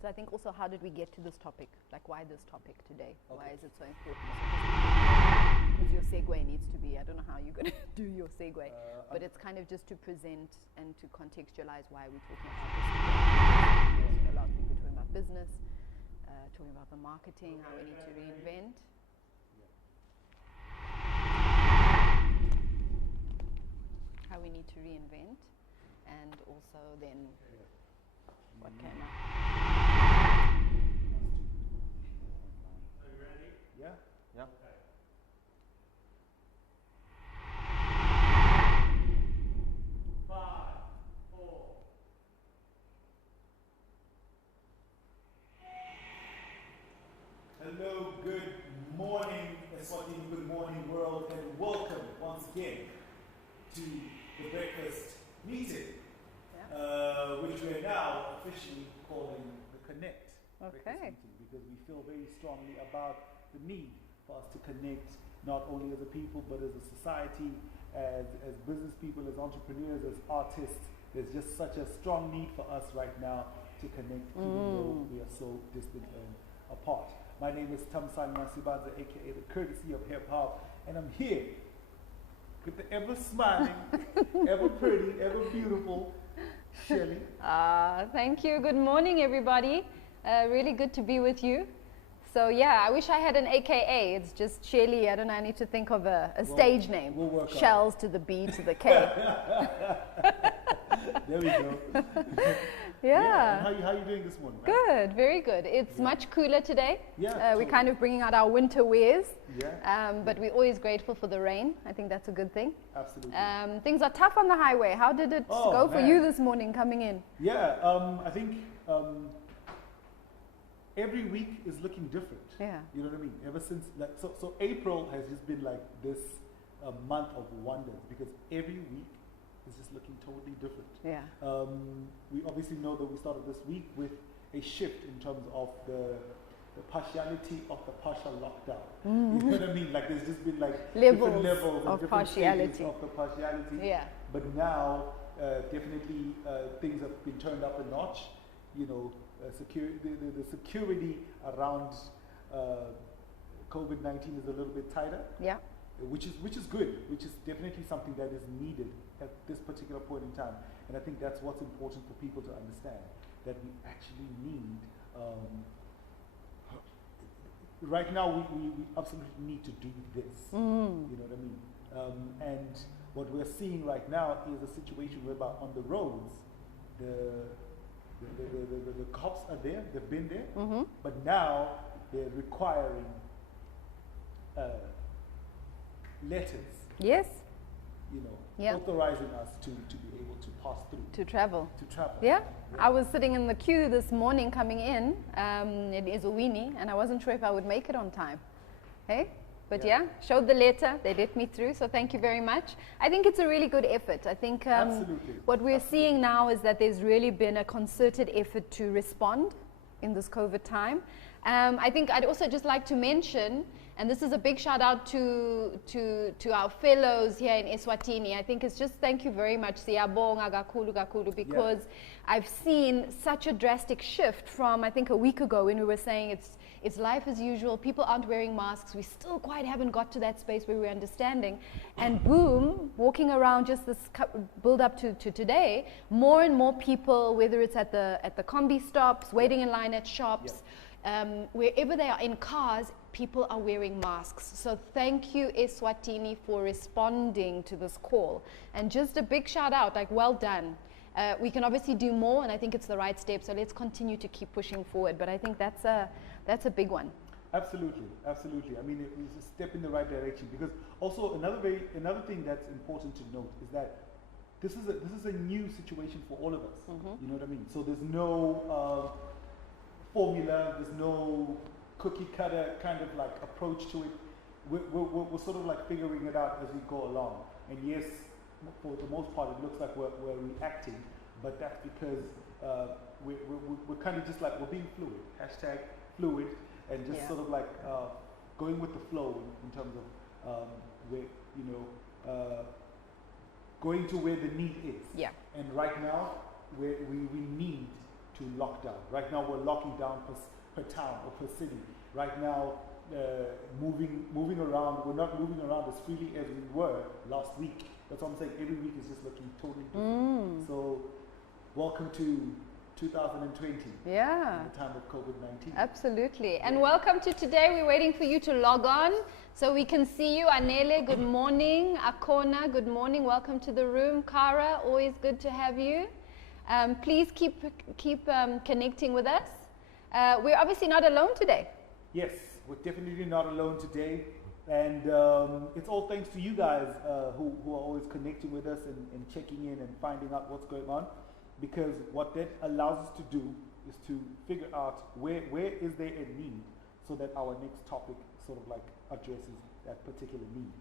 So I think also, how did we get to this topic? Like, why this topic today? Okay. Why is it so important? Because your segue needs to be, I don't know how you're going to do your segue, but it's kind of just to present and to contextualize why we're talking about this today. A lot of people talking about business, talking about the marketing, how we need to reinvent. How we need to reinvent, and also then what came up. Are you ready? Yeah. Yeah. Okay. Five, four. Hello, good morning, Eswatini, good morning world, and welcome once again to the breakfast meeting, which we are now officially calling the Connect breakfast meeting, because we feel very strongly about the need for us to connect not only as a people but as a society, as business people, as entrepreneurs, as artists. There's just such a strong need for us right now to connect, even though we are so distant and apart. My name is Tamsang Masibanza, aka the Courtesy of Hip Hop, and I'm here with the ever smiling, ever pretty, ever beautiful Shelly. Thank you. Good morning, everybody. Really good to be with you. So yeah, I wish I had an AKA. It's just Shelly. I don't know. I need to think of a stage name. We'll work Shells to the B to the K. There we go. Yeah. And how you doing this morning? Good, very good. It's much cooler today. Yeah. We're kind of bringing out our winter wears. Yeah. But we're always grateful for the rain. I think that's a good thing. Absolutely. Things are tough on the highway. How did it go for you this morning coming in? Yeah. I think every week is looking different. Yeah. You know what I mean? Ever since, like, so April has just been like this month of wonders, because every week is just looking totally different. Yeah. We obviously know that we started this week with a shift in terms of the partiality of the Pasha lockdown. You know what I mean? Like, there's just been like different levels of different partiality. of the partiality. Yeah. But now, definitely things have been turned up a notch. You know, the security around COVID-19 is a little bit tighter. Yeah. Which is good, which is definitely something that is needed at this particular point in time. And I think that's what's important for people to understand, that we actually need, right now we absolutely need to do this. You know what I mean? And what we're seeing right now is a situation whereby on the roads, the cops are there, they've been there, but now they're requiring letters. Yes. You know, authorizing us to be able to pass through. To travel. To travel. Yeah. I was sitting in the queue this morning coming in in Izowini, and I wasn't sure if I would make it on time. Hey? But yeah, showed the letter, they let me through, so thank you very much. I think it's a really good effort. I think what we're seeing now is that there's really been a concerted effort to respond in this COVID time. I think I'd also just like to mention, and this is a big shout out to our fellows here in Eswatini. I think it's just thank you very much, siyabonga kakhulu kakhulu, because I've seen such a drastic shift from, I think, a week ago when we were saying it's life as usual, people aren't wearing masks, we still quite haven't got to that space where we're understanding. And boom, walking around just this build up to today, more and more people, whether it's at the combi stops, waiting in line at shops, wherever they are in cars, people are wearing masks. So thank you, Eswatini, for responding to this call. And just a big shout out, like, well done. We can obviously do more, and I think it's the right step, so let's continue to keep pushing forward. But I think that's a big one. Absolutely, absolutely. I mean, it's a step in the right direction, because also another thing that's important to note is that this is a new situation for all of us. You know what I mean? So there's no formula, there's no cookie cutter kind of like approach to it. We're sort of like figuring it out as we go along. And yes, for the most part, it looks like we're reacting, but that's because we're kind of just like, we're being fluid, #fluid, and just sort of like going with the flow in terms of where, you know, going to where the need is. Yeah. And right now, we need to lock down. Right now we're locking down per town or per city. Right now, moving around, we're not moving around as freely as we were last week. That's what I'm saying. Every week is just looking totally different. So, welcome to 2020. Yeah. In the time of COVID-19. Absolutely. And welcome to today. We're waiting for you to log on so we can see you. Anele, good morning. Akona, good morning. Welcome to the room. Kara, always good to have you. Please keep connecting with us. We're obviously not alone today. Yes, we're definitely not alone today. And it's all thanks to you guys who are always connecting with us and checking in and finding out what's going on. Because what that allows us to do is to figure out where is there a need so that our next topic sort of like addresses that particular need.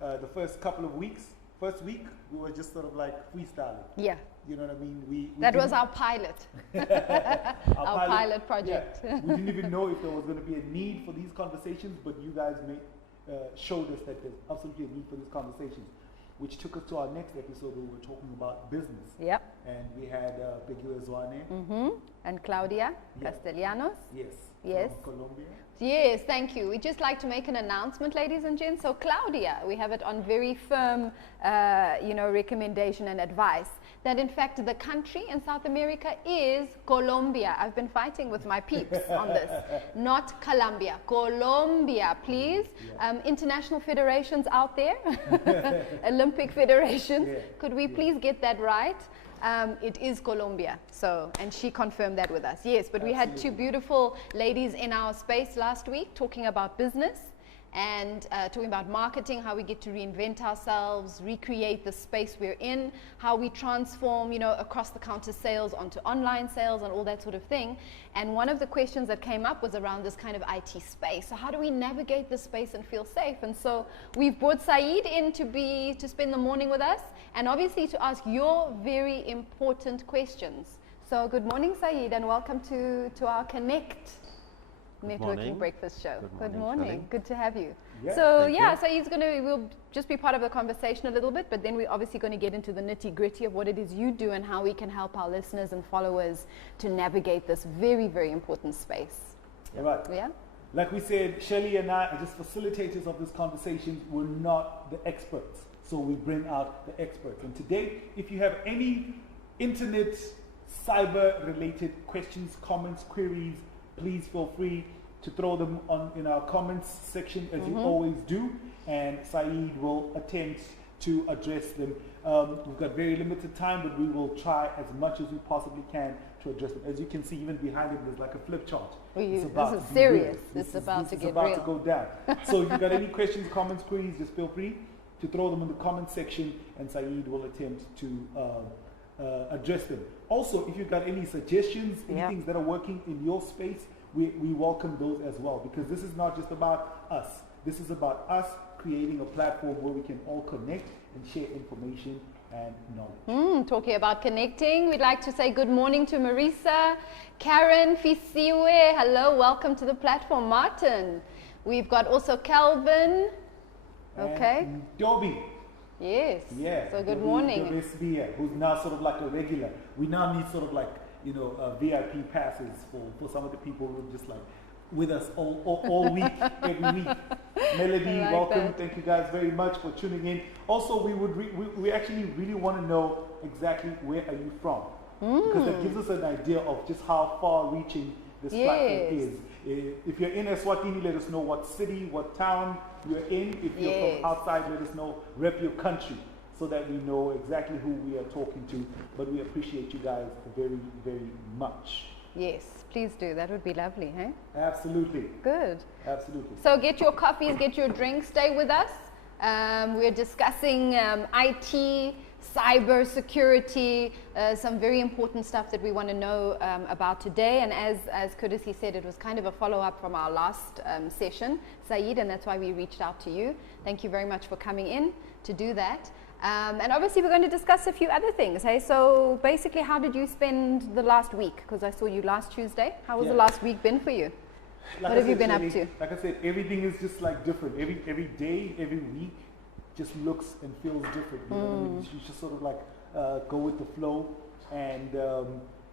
The first week, we were just sort of like freestyling. Yeah. You know what I mean? That was our pilot. our pilot project. Yeah. We didn't even know if there was going to be a need for these conversations, but you guys showed us that there's absolutely a need for these conversations, which took us to our next episode where we were talking about business. Yep. And we had Begiwa Zwane. And Claudia Castellanos. Yes. Yes. From Colombia. Yes, thank you. We just like to make an announcement, ladies and gents. So Claudia, we have it on very firm, recommendation and advice that in fact the country in South America is Colombia. I've been fighting with my peeps on this. Not Colombia. Colombia, please. Yeah. International federations out there, Olympic federations. Yeah. Could we please get that right? It is Colombia. So, and she confirmed that with us. Yes, but we had two beautiful ladies in our space last week talking about business and talking about marketing, how we get to reinvent ourselves, recreate the space we're in, how we transform, across the counter sales onto online sales and all that sort of thing. And one of the questions that came up was around this kind of IT space. So how do we navigate this space and feel safe? And so we've brought Syed in to spend the morning with us and obviously to ask your very important questions. So good morning, Syed, and welcome to our Connect Networking Breakfast Show. Good morning. Good to have you. Yeah, so we'll just be part of the conversation a little bit, but then we're obviously going to get into the nitty-gritty of what it is you do and how we can help our listeners and followers to navigate this very, very important space. All right. Yeah. Like we said, Shelley and I are just facilitators of this conversation. We're not the experts, so we bring out the experts. And today, if you have any internet, cyber-related questions, comments, queries, please feel free to throw them in our comments section as you always do, and Syed will attempt to address them. We've got very limited time, but we will try as much as we possibly can to address them. As you can see, even behind it, there's like a flip chart. This is serious. This is about to get real. It's about to go down. So if you've got any questions, comments, queries, just feel free to throw them in the comment section, and Syed will attempt to address them. Also, if you've got any suggestions, anything that are working in your space, we welcome those as well, because this is not just about us. This is about us creating a platform where we can all connect and share information and knowledge. Talking about connecting, we'd like to say good morning to Marisa, Karen, Fisiwe. Hello, welcome to the platform. Martin. We've got also Kelvin. Okay. Dobby. Yes. Yeah. So good morning. Who's now sort of like a regular. We now need sort of like VIP passes for some of the people who are just like with us all week, every week. Melody, like welcome. That. Thank you guys very much for tuning in. Also, we actually really want to know exactly where are you from, because that gives us an idea of just how far-reaching this platform is. If you're in Eswatini, let us know what city, what town you're in. If you're from outside, let us know, rep your country, so that we know exactly who we are talking to. But we appreciate you guys very, very much. Yes, please do. That would be lovely, hey? Absolutely. Good. Absolutely. So get your coffees, get your drinks, stay with us. We're discussing IT, cyber security, some very important stuff that we want to know about today. And as Courtesy said, it was kind of a follow-up from our last session, Syed, and that's why we reached out to you. Thank you very much for coming in to do that. And obviously we're going to discuss a few other things. Hey, so basically, how did you spend the last week? Because I saw you last Tuesday. How was the last week been for you? What have you been up to? Like I said, everything is just like different. Every day, every week just looks and feels different. You know what I mean? You just sort of like go with the flow. And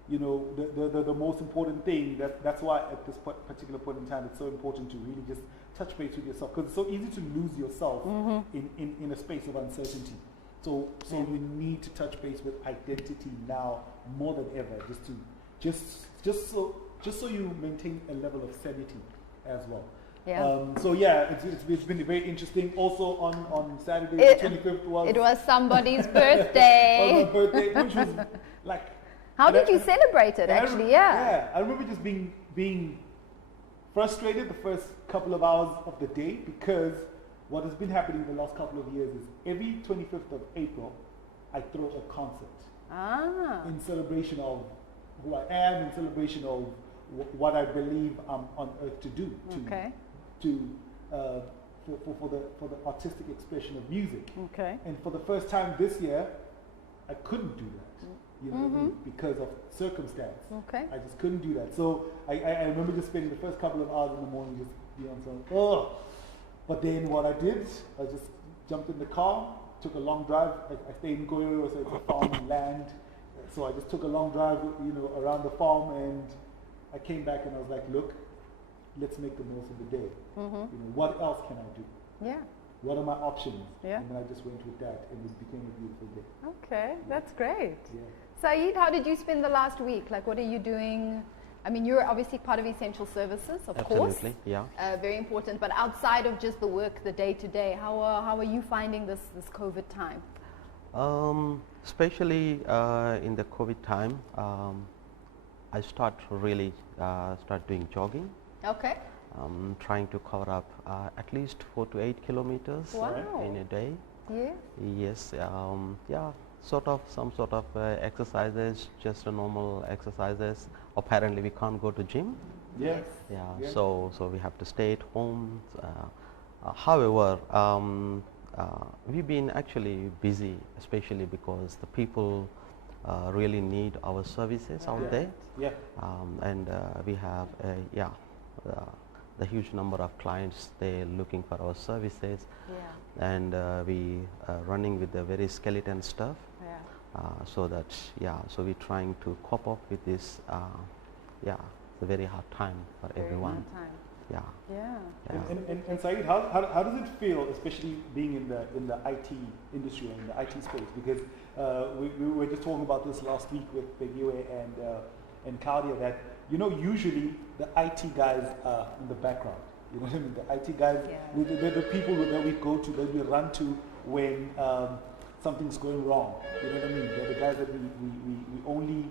you know, the most important thing, that's why at this particular point in time it's so important to really just touch base with yourself, because it's so easy to lose yourself in a space of uncertainty. So you need to touch base with identity now more than ever, just so you maintain a level of sanity as well. Yeah. So yeah, it's been very interesting. Also on Saturday, the 25th was somebody's birthday. was my birthday, which was like. How did you celebrate it? Actually, yeah, I remember just being frustrated the first couple of hours of the day, because what has been happening the last couple of years is every 25th of April, I throw a concert in celebration of who I am, in celebration of what I believe I'm on earth to do, for the artistic expression of music. Okay. And for the first time this year, I couldn't do that, you know what I mean? Because of circumstance. Okay. I just couldn't do that. So I remember just spending the first couple of hours in the morning just, you know, so, but then what I did, I just jumped in the car, took a long drive. I stayed in Goyo, so it's a farm land. So I just took a long drive, you know, around the farm, and I came back and I was like, look, let's make the most of the day. You know, what else can I do? Yeah. What are my options? Yeah. And then I just went with that, and it became a beautiful day. Okay, that's great. Yeah. Syed, how did you spend the last week? Like, what are you doing? I mean, you're obviously part of essential services, of course. Absolutely, yeah. Very important. But outside of just the work, the day-to-day, how are you finding this COVID time? Especially in the COVID time, I start doing jogging. Okay. Trying to cover up at least 4 to 8 kilometers in a day. Yeah. Yes. Yeah. Some sort of exercises, just a normal exercises. Apparently, we can't go to gym. Yes. Yeah. Yeah. So we have to stay at home. However, we've been actually busy, especially because the people really need our services out there. Yeah. And we have the huge number of clients, they're looking for our services. Yeah. And we are running with the very skeleton stuff. Yeah. So we're trying to cope up with this. It's a very hard time for everyone. Hard time. Yeah. Yeah. And Syed, how does it feel, especially being in the IT industry and in the IT space? Because we were just talking about this last week with Begiwe and Claudia, that, you know, usually the IT guys are in the background. You know what I mean? The IT guys, they're the people that we go to, that we run to when something's going wrong. You know what I mean? They're the guys that we only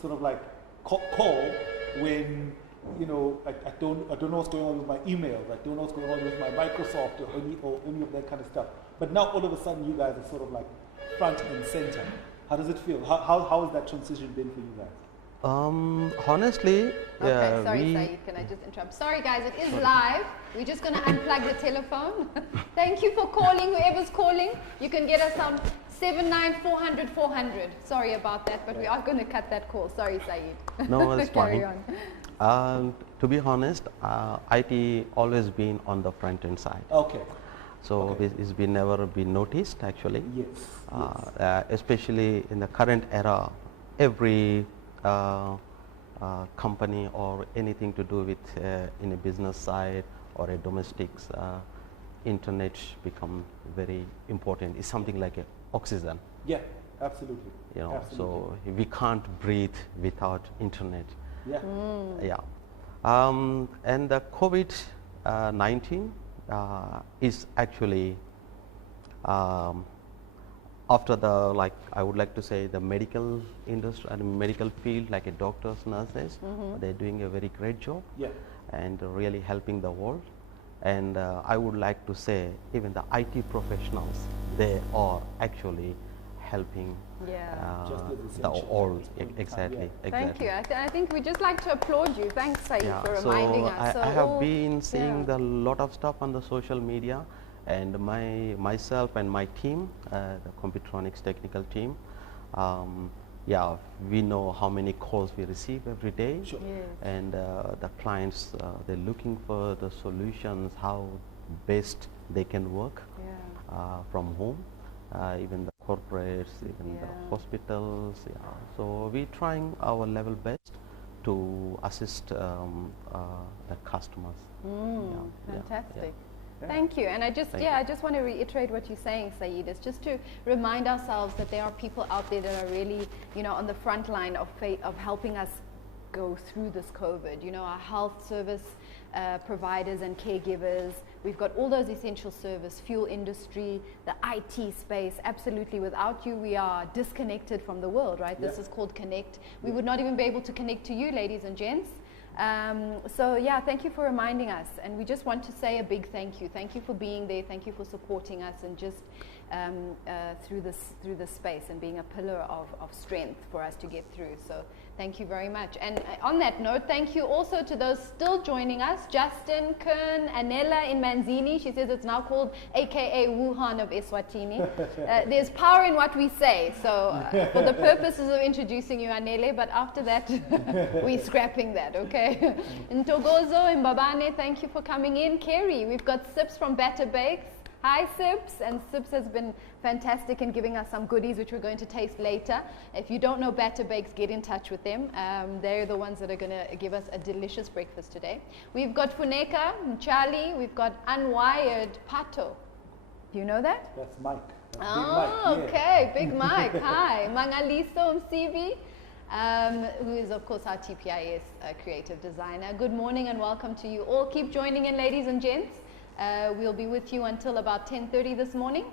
sort of like call when, you know, I don't know what's going on with my emails. I don't know what's going on with my Microsoft or any of that kind of stuff. But now all of a sudden you guys are sort of like front and center. How does it feel? How has that transition been for you guys? Honestly, okay, sorry, Syed, can I just interrupt? Sorry guys, it is live. We're just going to unplug the telephone. Thank you for calling, whoever's calling. You can get us on 79 400. Sorry about that, but we are going to cut that call. Sorry, Syed. No, it's Carry fine. on. To be honest, IT always been on the front end side. Okay. So it's been never been noticed actually. Yes. Especially in the current era, every company or anything to do with in a business side or a domestic internet become very important. It's something like a oxygen. Yeah, absolutely. You know, absolutely. so we can't breathe without internet. Yeah. Yeah. And the COVID-19 is actually after the, like, I would like to say the medical industry and medical field, like a doctors, nurses, they're doing a very great job. Yeah. And really helping the world. And I would like to say even the IT professionals, they are actually helping Just as the essential all. at this point in time, Exactly. Thank you. I think we just like to applaud you. Thanks, Syed, for reminding us. I have been seeing the lot of stuff on the social media, and myself and my team, the Computronics technical team, we know how many calls we receive every day. Sure. Yes. And the clients, they're looking for the solutions, how best they can work from home. Even the corporates, even the Yeah. hospitals. Yeah. So we're trying our level best to assist the customers. Fantastic. Yeah. Thank you. And I just, Thank yeah, you. I just want to reiterate what you're saying, Syed, is just to remind ourselves that there are people out there that are really, you know, on the front line of helping us go through this COVID. You know, our health service providers and caregivers. We've got all those essential service, fuel industry, the IT space. Absolutely, without you, we are disconnected from the world, right? This Yeah. is called connect. We would not even be able to connect to you, ladies and gents. So yeah, thank you for reminding us, and we just want to say a big thank you. Thank you for being there. Thank you for supporting us, and just through this space, and being a pillar of strength for us to get through. So thank you very much. And on that note, thank you also to those still joining us: Justin, Kern, Anela in Manzini. She says it's now called AKA Wuhan of Eswatini. There's power in what we say. So for the purposes of introducing you, Anele, but after that, we're scrapping that, okay? Ntogozo and Babane, thank you for coming in. Kerry, we've got Sips from Batter Bakes. Hi Sips, and Sips has been fantastic in giving us some goodies which we're going to taste later. If you don't know Batter Bakes, get in touch with them. They're the ones that are going to give us a delicious breakfast today. We've got Funeka, Charlie, we've got Unwired Pato. Do you know that? That's Mike. That's Oh, Big Mike. okay, Big Mike. Hi, Mangaliso Msivi, who is of course our TPIS creative designer. Good morning and welcome to you all. Keep joining in, ladies and gents. We'll be with you until about 10:30 this morning.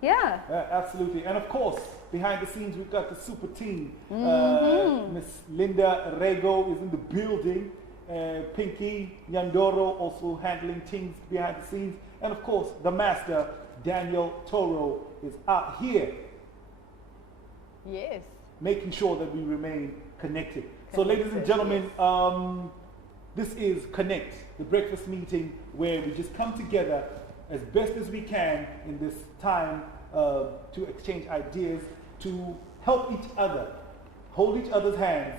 Yeah. Absolutely. And of course, behind the scenes, we've got the super team. Miss Linda Rego is in the building. Pinky Nyandoro also handling things behind the scenes. And of course, the master, Daniel Toro, is out here Yes. making sure that we remain connected. So ladies and gentlemen, this is Connect, the breakfast meeting where we just come together as best as we can in this time to exchange ideas, to help each other, hold each other's hands,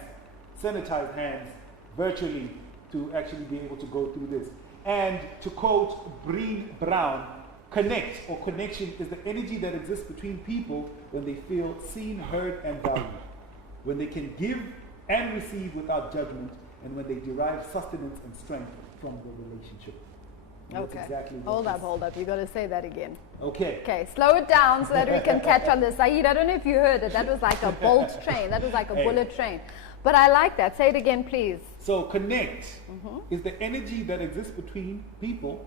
sanitize hands virtually to actually be able to go through this. And to quote Breen Brown, connect or connection is the energy that exists between people when they feel seen, heard, and valued, when they can give and receive without judgment, and when they derive sustenance and strength from the relationship. And that's Okay. exactly what Hold up. You got to say that again. Okay. Okay, slow it down so that we can catch on this. Syed, I don't know if you heard it. That was like a bolt train. That was like a bullet train. But I like that. Say it again, please. So connect is the energy that exists between people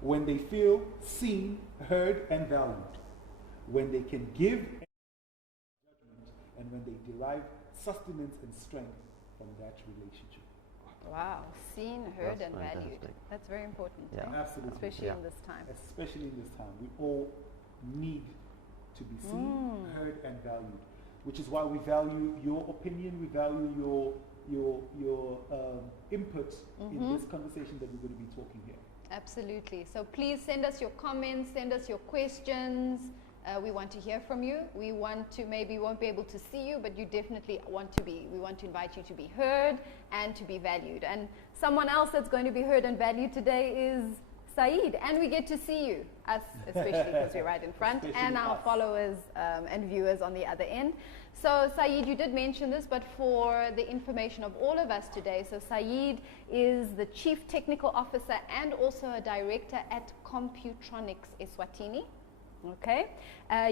when they feel seen, heard, and valued, when they can give and when they derive sustenance and strength from that relationship. Wow, seen, heard, That's and valued. fantastic. That's very important. Yeah. eh? Absolutely. Especially Yeah. in this time. Especially in this time, we all need to be seen, heard, and valued, which is why we value your opinion, we value your input in this conversation that we're going to be talking here. Absolutely. So please send us your comments, send us your questions. We want to hear from you. We want to, maybe we won't be able to see you, but you definitely want to be. We want to invite you to be heard and to be valued. And someone else that's going to be heard and valued today is Syed. And we get to see you, us especially because we're right in front, Especially and our us. followers and viewers on the other end. So Syed, you did mention this, but for the information of all of us today, so Syed is the Chief Technical Officer and also a Director at Computronics Eswatini. Okay,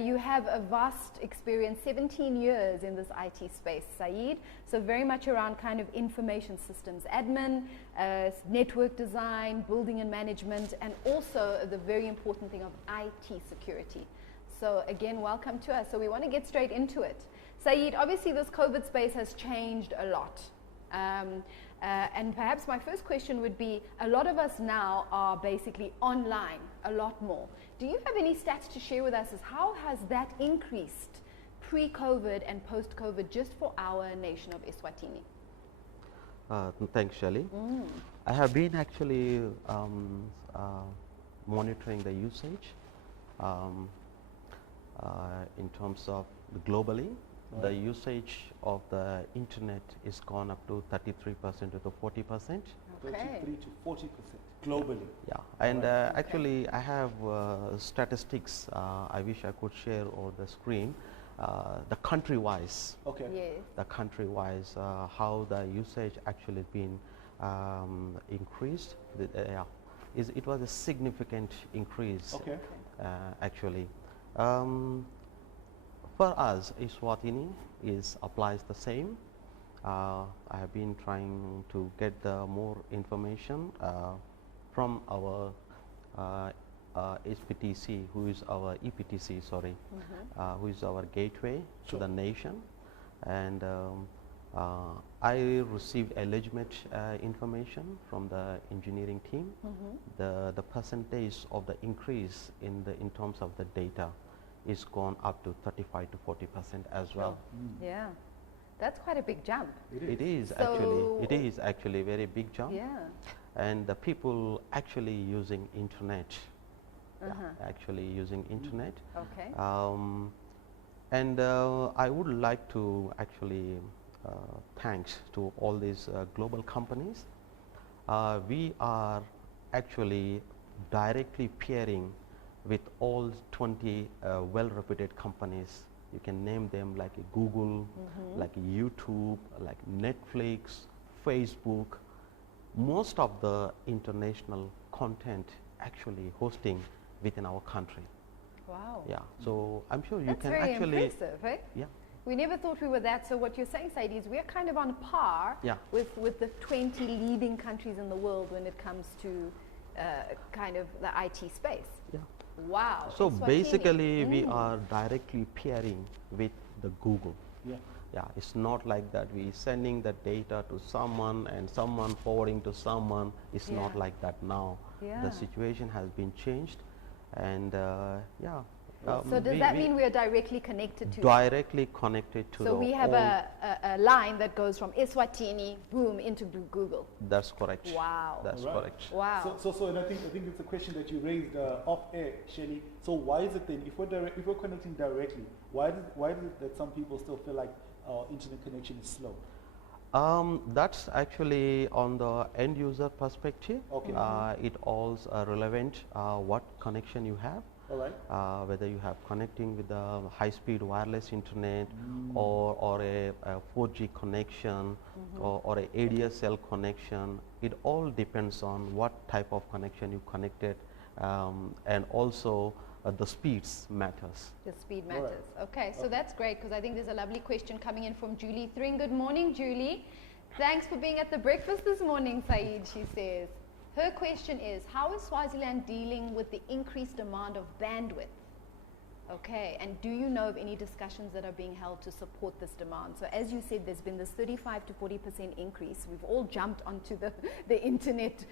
you have a vast experience, 17 years in this IT space, Syed. So very much around kind of information systems admin, network design, building and management, and also the very important thing of IT security. So again, welcome to us. So we want to get straight into it. Syed, obviously this COVID space has changed a lot. And perhaps my first question would be, a lot of us now are basically online a lot more. Do you have any stats to share with us as how has that increased pre-COVID and post-COVID just for our nation of Eswatini? Thanks, Shelley. I have been actually monitoring the usage in terms of globally the usage of the internet is gone up to 33% to 40%. Okay. 33 to 40% globally. Yeah, and Alright. actually I have statistics I wish I could share on the screen, the country-wise. Okay. Yes. The country-wise, how the usage actually been increased. It was a significant increase. Okay. Actually. For us, Eswatini applies the same. I have been trying to get the more information from our SPTC, who is our EPTC, sorry, who is our gateway to the nation. And I received a legitimate information from the engineering team. The percentage of the increase in terms of the data is gone up to 35 to 40% as well. Yeah. That's quite a big jump. It is So- actually a very big jump. Yeah. And the people actually using internet, actually using internet. Okay. And I would like to actually thanks to all these global companies. We are actually directly peering with all 20 well-reputed companies. You can name them like Google, like YouTube, like Netflix, Facebook. Most of the international content actually hosting within our country. Wow. Yeah, so I'm sure you That's can very actually. impressive, eh? Yeah. We never thought we were that. So what you're saying, Syed, is we're kind of on par Yeah. with the 20 leading countries in the world when it comes to kind of the IT space. Yeah. Wow. So Eswatini. basically, we are directly peering with the Google. Yeah. Yeah, it's not like that we sending the data to someone and someone forwarding to someone. It's not Yeah. like that now. Yeah. The situation has been changed, and yeah. So does that mean we are directly connected to? directly connected to So the we have all- a line that goes from Eswatini, boom, into Google. That's correct. Wow. That's Alright. correct. Wow. So and I think it's a question that you raised off air, Shelly. So why is it then, if we're connecting directly, why is it that some people still feel like our internet connection is slow? That's actually on the end user perspective. Okay. It all's relevant what connection you have. All right. Whether you have connecting with the high-speed wireless internet or a 4G connection or a ADSL connection, it all depends on what type of connection you connected, and also the speeds matters. The speed All right. matters. Okay, so that's great because I think there's a lovely question coming in from Julie Thring. Good morning, Julie. Thanks for being at the breakfast this morning, Syed, she says. Her question is, how is Swaziland dealing with the increased demand of bandwidth? Okay, and do you know of any discussions that are being held to support this demand? So as you said, there's been this 35 to 40% increase. We've all jumped onto the internet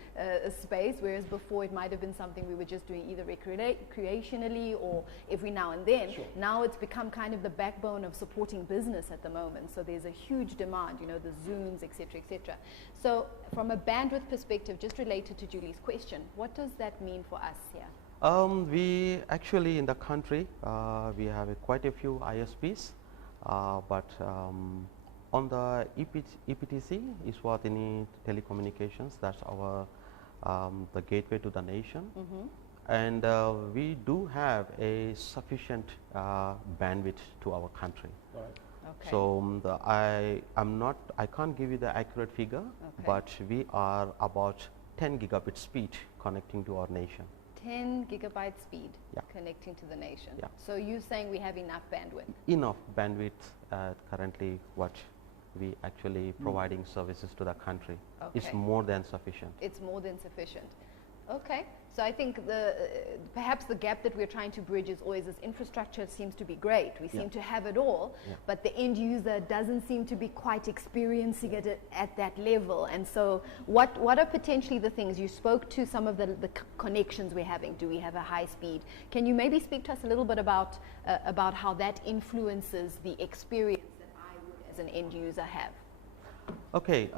space, whereas before it might have been something we were just doing either recreationally or every now and then. Sure. Now it's become kind of the backbone of supporting business at the moment. So there's a huge demand, you know, the Zooms, et cetera, et cetera. So from a bandwidth perspective, just related to Julie's question, what does that mean for us here? We actually in the country, we have quite a few ISPs, but on the EPTC, Eswatini Telecommunications, that's our the gateway to the nation, and we do have a sufficient bandwidth to our country. All right. Okay. So I can't give you the accurate figure, Okay. but we are about 10 gigabit speed connecting to our nation. 10 gigabyte speed Yeah. connecting to the nation. Yeah. So you're saying we have enough bandwidth? Enough bandwidth currently what we actually providing services to the country is Okay. more than sufficient. It's more than sufficient. Okay. So I think perhaps the gap that we're trying to bridge is always this infrastructure seems to be great. We seem to have it all, Yeah. but the end user doesn't seem to be quite experiencing it at that level. And so what are potentially the things? You spoke to some of the connections we're having. Do we have a high speed? Can you maybe speak to us a little bit about how that influences the experience that I would as an end user have? Okay,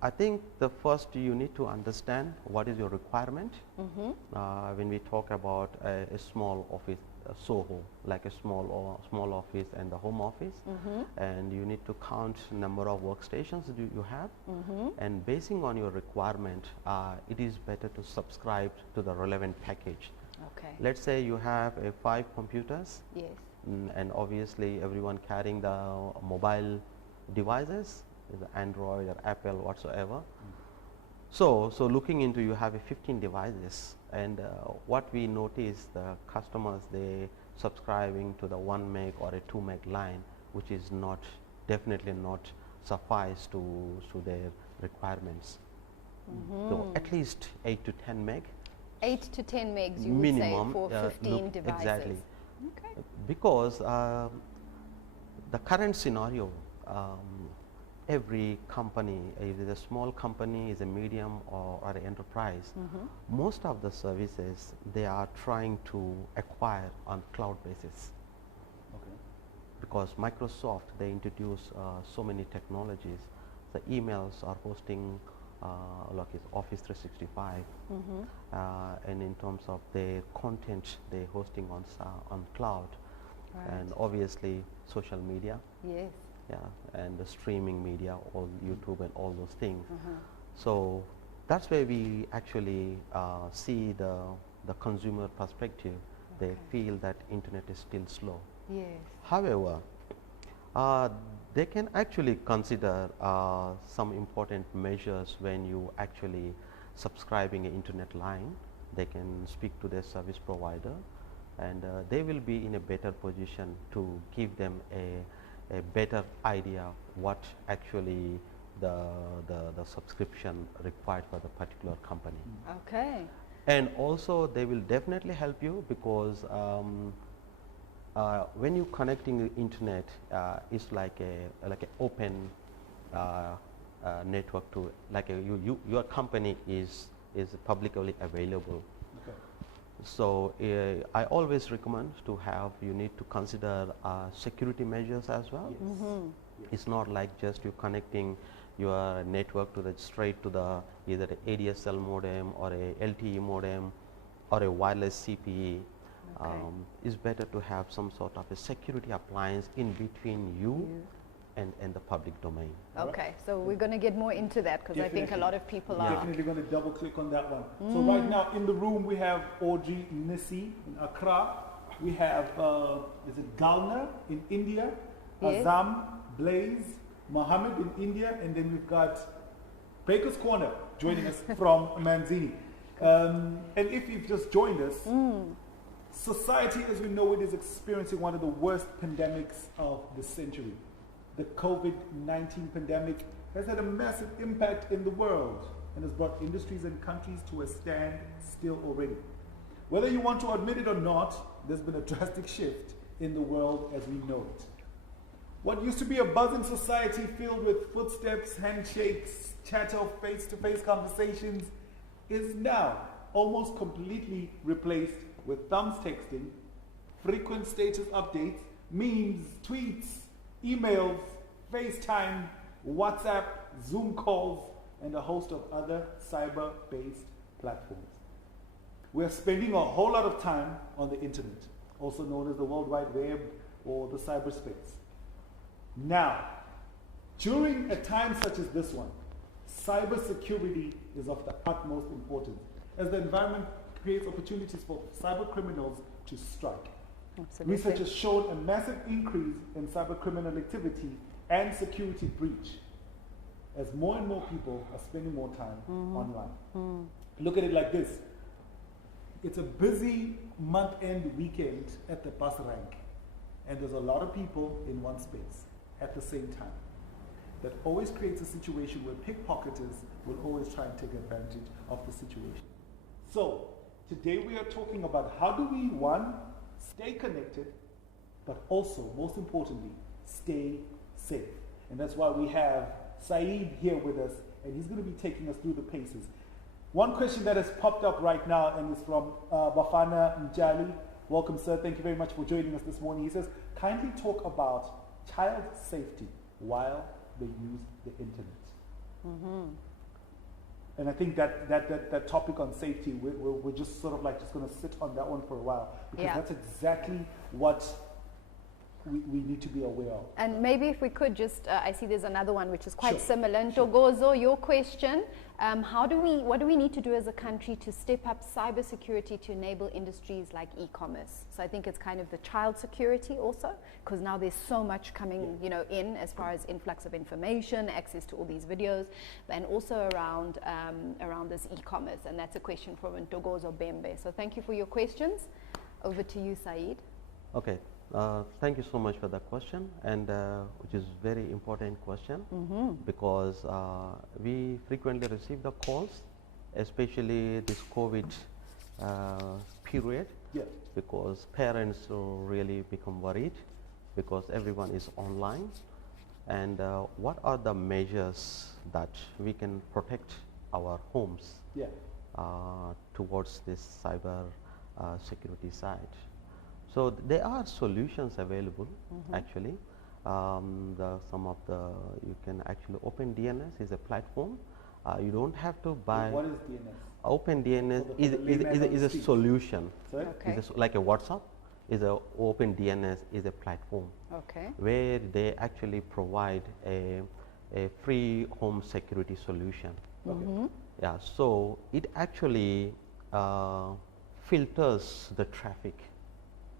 I think the first you need to understand what is your requirement. When we talk about a small office Soho, like a small office and the home office, and you need to count number of workstations you have, and basing on your requirement, it is better to subscribe to the relevant package. Okay. Let's say you have 5 computers, Yes. and obviously everyone carrying the mobile devices, either Android or Apple whatsoever. So looking into, you have 15 devices, and what we notice, the customers, they subscribing to the 1 meg or a 2 meg line, which is definitely not suffice to their requirements. So at least 8 to 10 meg 8 to 10 megs, you minimum, would say, for 15 devices. exactly, Okay. because the current scenario, every company, if it is a small company, is a medium or an enterprise, most of the services they are trying to acquire on cloud basis. Okay. Because Microsoft, they introduce so many technologies. The emails are hosting like it's Office 365, and in terms of their content, they're hosting on cloud, Right. and obviously social media. Yes. Yeah, and the streaming media, all YouTube and all those things. So that's where we actually see the consumer perspective. They feel that internet is still slow. Yes. However, they can actually consider some important measures when you actually subscribing an internet line. They can speak to their service provider, and they will be in a better position to give them a better idea what actually the subscription required for the particular company. Okay. And also they will definitely help you, because when you connecting the internet, it's like a open network to, like your company is publicly available. Okay. So I always recommend to have, you need to consider security measures as well. Yes. It's not like just you connecting your network to straight to the either a ADSL modem or a LTE modem or a wireless CPE. Okay. It's better to have some sort of a security appliance in between you and the public domain. Okay, so we're going to get more into that, because I think a Definitely. lot of people are. Definitely going to double click on that one. So right now in the room we have Audrey Nissi in Accra. We have, is it Galna in India? Yes. Azam, Blaze, Mohammed in India, and then we've got Baker's Corner joining us from Manzini. And if you've just joined us, society as we know it is experiencing one of the worst pandemics of the century. The COVID-19 pandemic has had a massive impact in the world and has brought industries and countries to a standstill already. Whether you want to admit it or not, there's been a drastic shift in the world as we know it. What used to be a buzzing society filled with footsteps, handshakes, chatter of face-to-face conversations is now almost completely replaced with thumbs texting, frequent status updates, memes, tweets, emails, FaceTime, WhatsApp, Zoom calls, and a host of other cyber-based platforms. We're spending a whole lot of time on the internet, also known as the World Wide Web or the cyberspace. Now, during a time such as this one, cybersecurity is of the utmost importance, as the environment creates opportunities for cyber criminals to strike. Absolutely. Research has shown a massive increase in cyber criminal activity and security breach as more and more people are spending more time online. Look at it like this. It's a busy month-end weekend at the bus rank, and there's a lot of people in one space at the same time. That always creates a situation where pickpocketers will always try and take advantage of the situation. So, today we are talking about how do we, one, stay connected, but also, most importantly, stay safe. And that's why we have Syed here with us, and he's going to be taking us through the paces. One question that has popped up right now and is from Bafana Njali. Welcome, sir. Thank you very much for joining us this morning. He says, kindly talk about child safety while they use the internet. And I think that topic on safety, we're just sort of like just going to sit on that one for a while, because Yeah. that's exactly what we need to be aware of. And maybe if we could just, I see there's another one which is quite Sure. similar. Ntogozo, your question, what do we need to do as a country to step up cybersecurity to enable industries like e-commerce? So I think it's kind of the child security also, because now there's so much coming, you know, in as far as influx of information, access to all these videos, and also around this e-commerce. And that's a question from Ntogozo Bembe. So thank you for your questions. Over to you, Syed. Okay. Thank you so much for that question, and which is very important question, because we frequently receive the calls, especially this COVID period, Yeah. because parents really become worried because everyone is online. And what are the measures that we can protect our homes Yeah. towards this cyber security side? So there are solutions available actually. Some of the, you can actually, OpenDNS is a platform. You don't have to buy. What is DNS? OpenDNS For the layman on is the a street. solution. Sorry? Okay. Is like a WhatsApp. Is a OpenDNS is a platform Okay. where they actually provide a free home security solution. Okay. Yeah, so it actually filters the traffic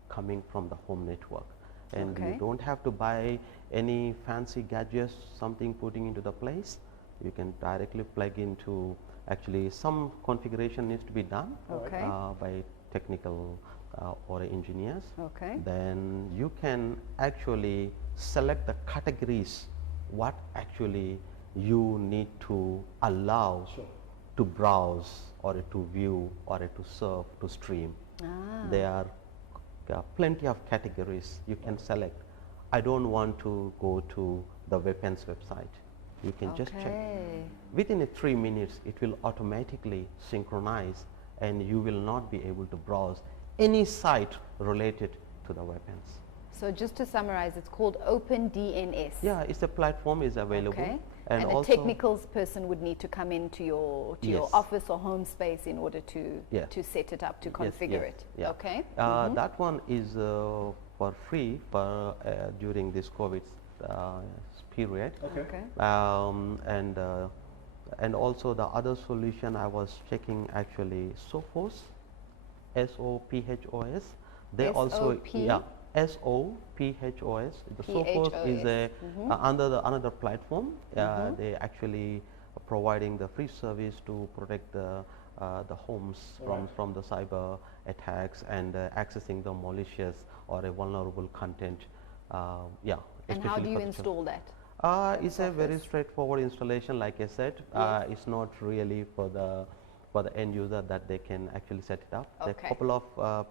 coming from the home network, and Okay. you don't have to buy any fancy gadgets, something putting into the place. You can directly plug into, actually some configuration needs to be done Okay. by technical or engineers. Okay. Then you can actually select the categories what actually you need to allow Sure. to browse or to view or to surf, to stream. There are plenty of categories you can select. I don't want to go to the weapons website. You can just check. Okay. Within 3 minutes, it will automatically synchronize, and you will not be able to browse any site related to the weapons. So just to summarize, it's called OpenDNS. Yeah, it's a platform is available. Okay. And a also, technicals person would need to come into your Yes. office or home space in order to Yeah. set it up, to Yes, configure yes, it. yeah. Okay. That one is for free for during this COVID period. Okay. Okay. And also the other solution I was checking, actually Sophos, SOPHOS. They also, S-O-P? yeah, SOPHOS. The Sophos is a under the another platform. They actually are providing the free service to protect the homes from the cyber attacks and accessing the malicious or a vulnerable content. Yeah. And how especially do you for the install that? It's a very straightforward installation, like I said. It's not really for the end user that they can actually set it up. There Okay. are a couple of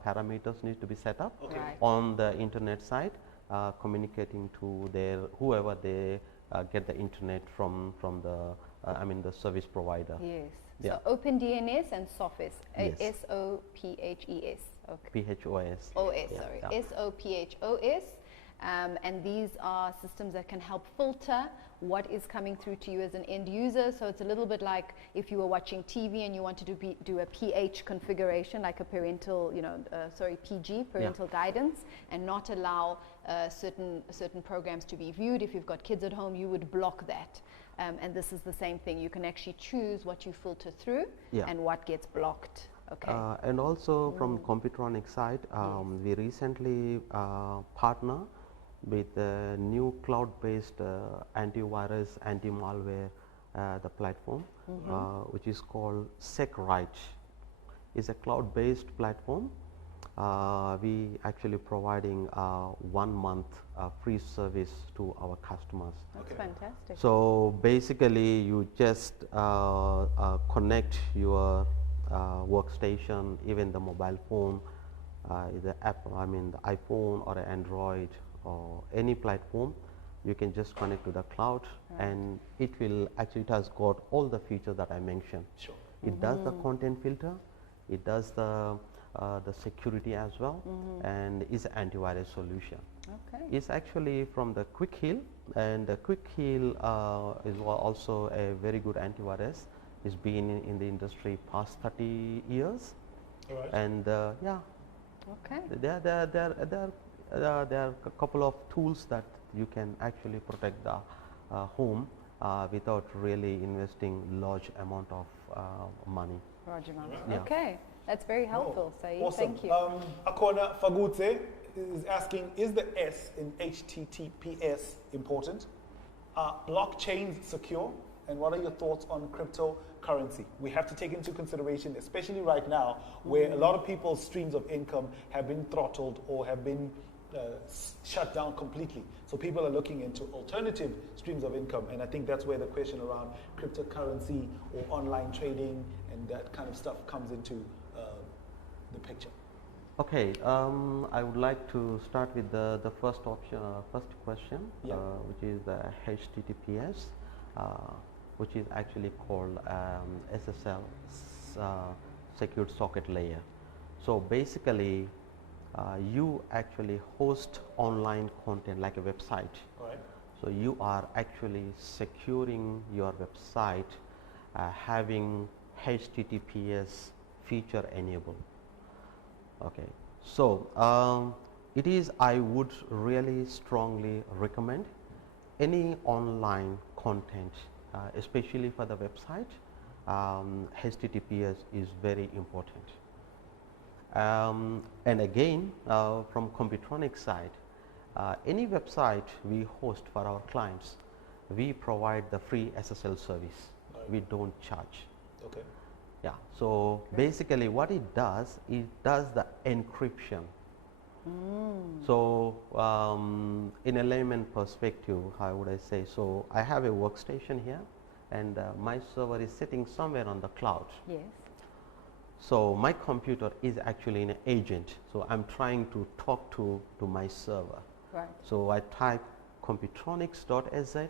parameters need to be set up Okay. Right. on the internet side, communicating to their whoever they get the internet from the the service provider. Yes. Yeah. So OpenDNS and Sophos. Yes. SOPHES. Okay. PHOS. OS, Yeah, sorry. yeah. SOPHOS. And these are systems that can help filter what is coming through to you as an end user. So it's a little bit like if you were watching TV and you wanted to do a PH configuration, like a parental, PG, parental guidance, and not allow certain programs to be viewed. If you've got kids at home, you would block that. And this is the same thing. You can actually choose what you filter through and what gets blocked. Okay. And also from Computronics side, we recently partner with a new cloud-based antivirus, anti-malware the platform, which is called SecRite. It's a cloud-based platform. We actually providing 1 month free service to our customers. That's fantastic. So basically, you just connect your workstation, even the mobile phone, the app, the iPhone or Android or any platform. You can just connect to the cloud, and it has got all the features that I mentioned. Sure. It does the content filter, it does the security as well, and is an antivirus solution. Okay. It's actually from the Quick Heal, and the Quick Heal is also a very good antivirus. He's been in the industry past 30 years. All right. And yeah, Okay. there are a couple of tools that you can actually protect the home without really investing large amount of money. Roger, Mama. Yeah. Okay. That's very helpful, Syed. Awesome. Thank you. Akona Fagutse is asking, is the S in HTTPS important? Are blockchains secure? And what are your thoughts on cryptocurrency? We have to take into consideration, especially right now, where a lot of people's streams of income have been throttled or have been shut down completely. So people are looking into alternative streams of income, and I think that's where the question around cryptocurrency or online trading and that kind of stuff comes into the picture. Okay, I would like to start with the first option, first question, Yeah. which is the HTTPS, which is actually called SSL, Secured Socket Layer. So basically, you actually host online content like a website. All right. So you are actually securing your website, having HTTPS feature enabled. Okay, so it is, I would really strongly recommend any online content, especially for the website, HTTPS is very important. And again, from Computronics side, any website we host for our clients, we provide the free SSL service. Right. We don't charge. Okay. Yeah, so basically what it does the encryption. So in a layman perspective, how would I say, so I have a workstation here and my server is sitting somewhere on the cloud. Yes. So my computer is actually an agent, so I'm trying to talk to my server. Right. So I type computronics.sz,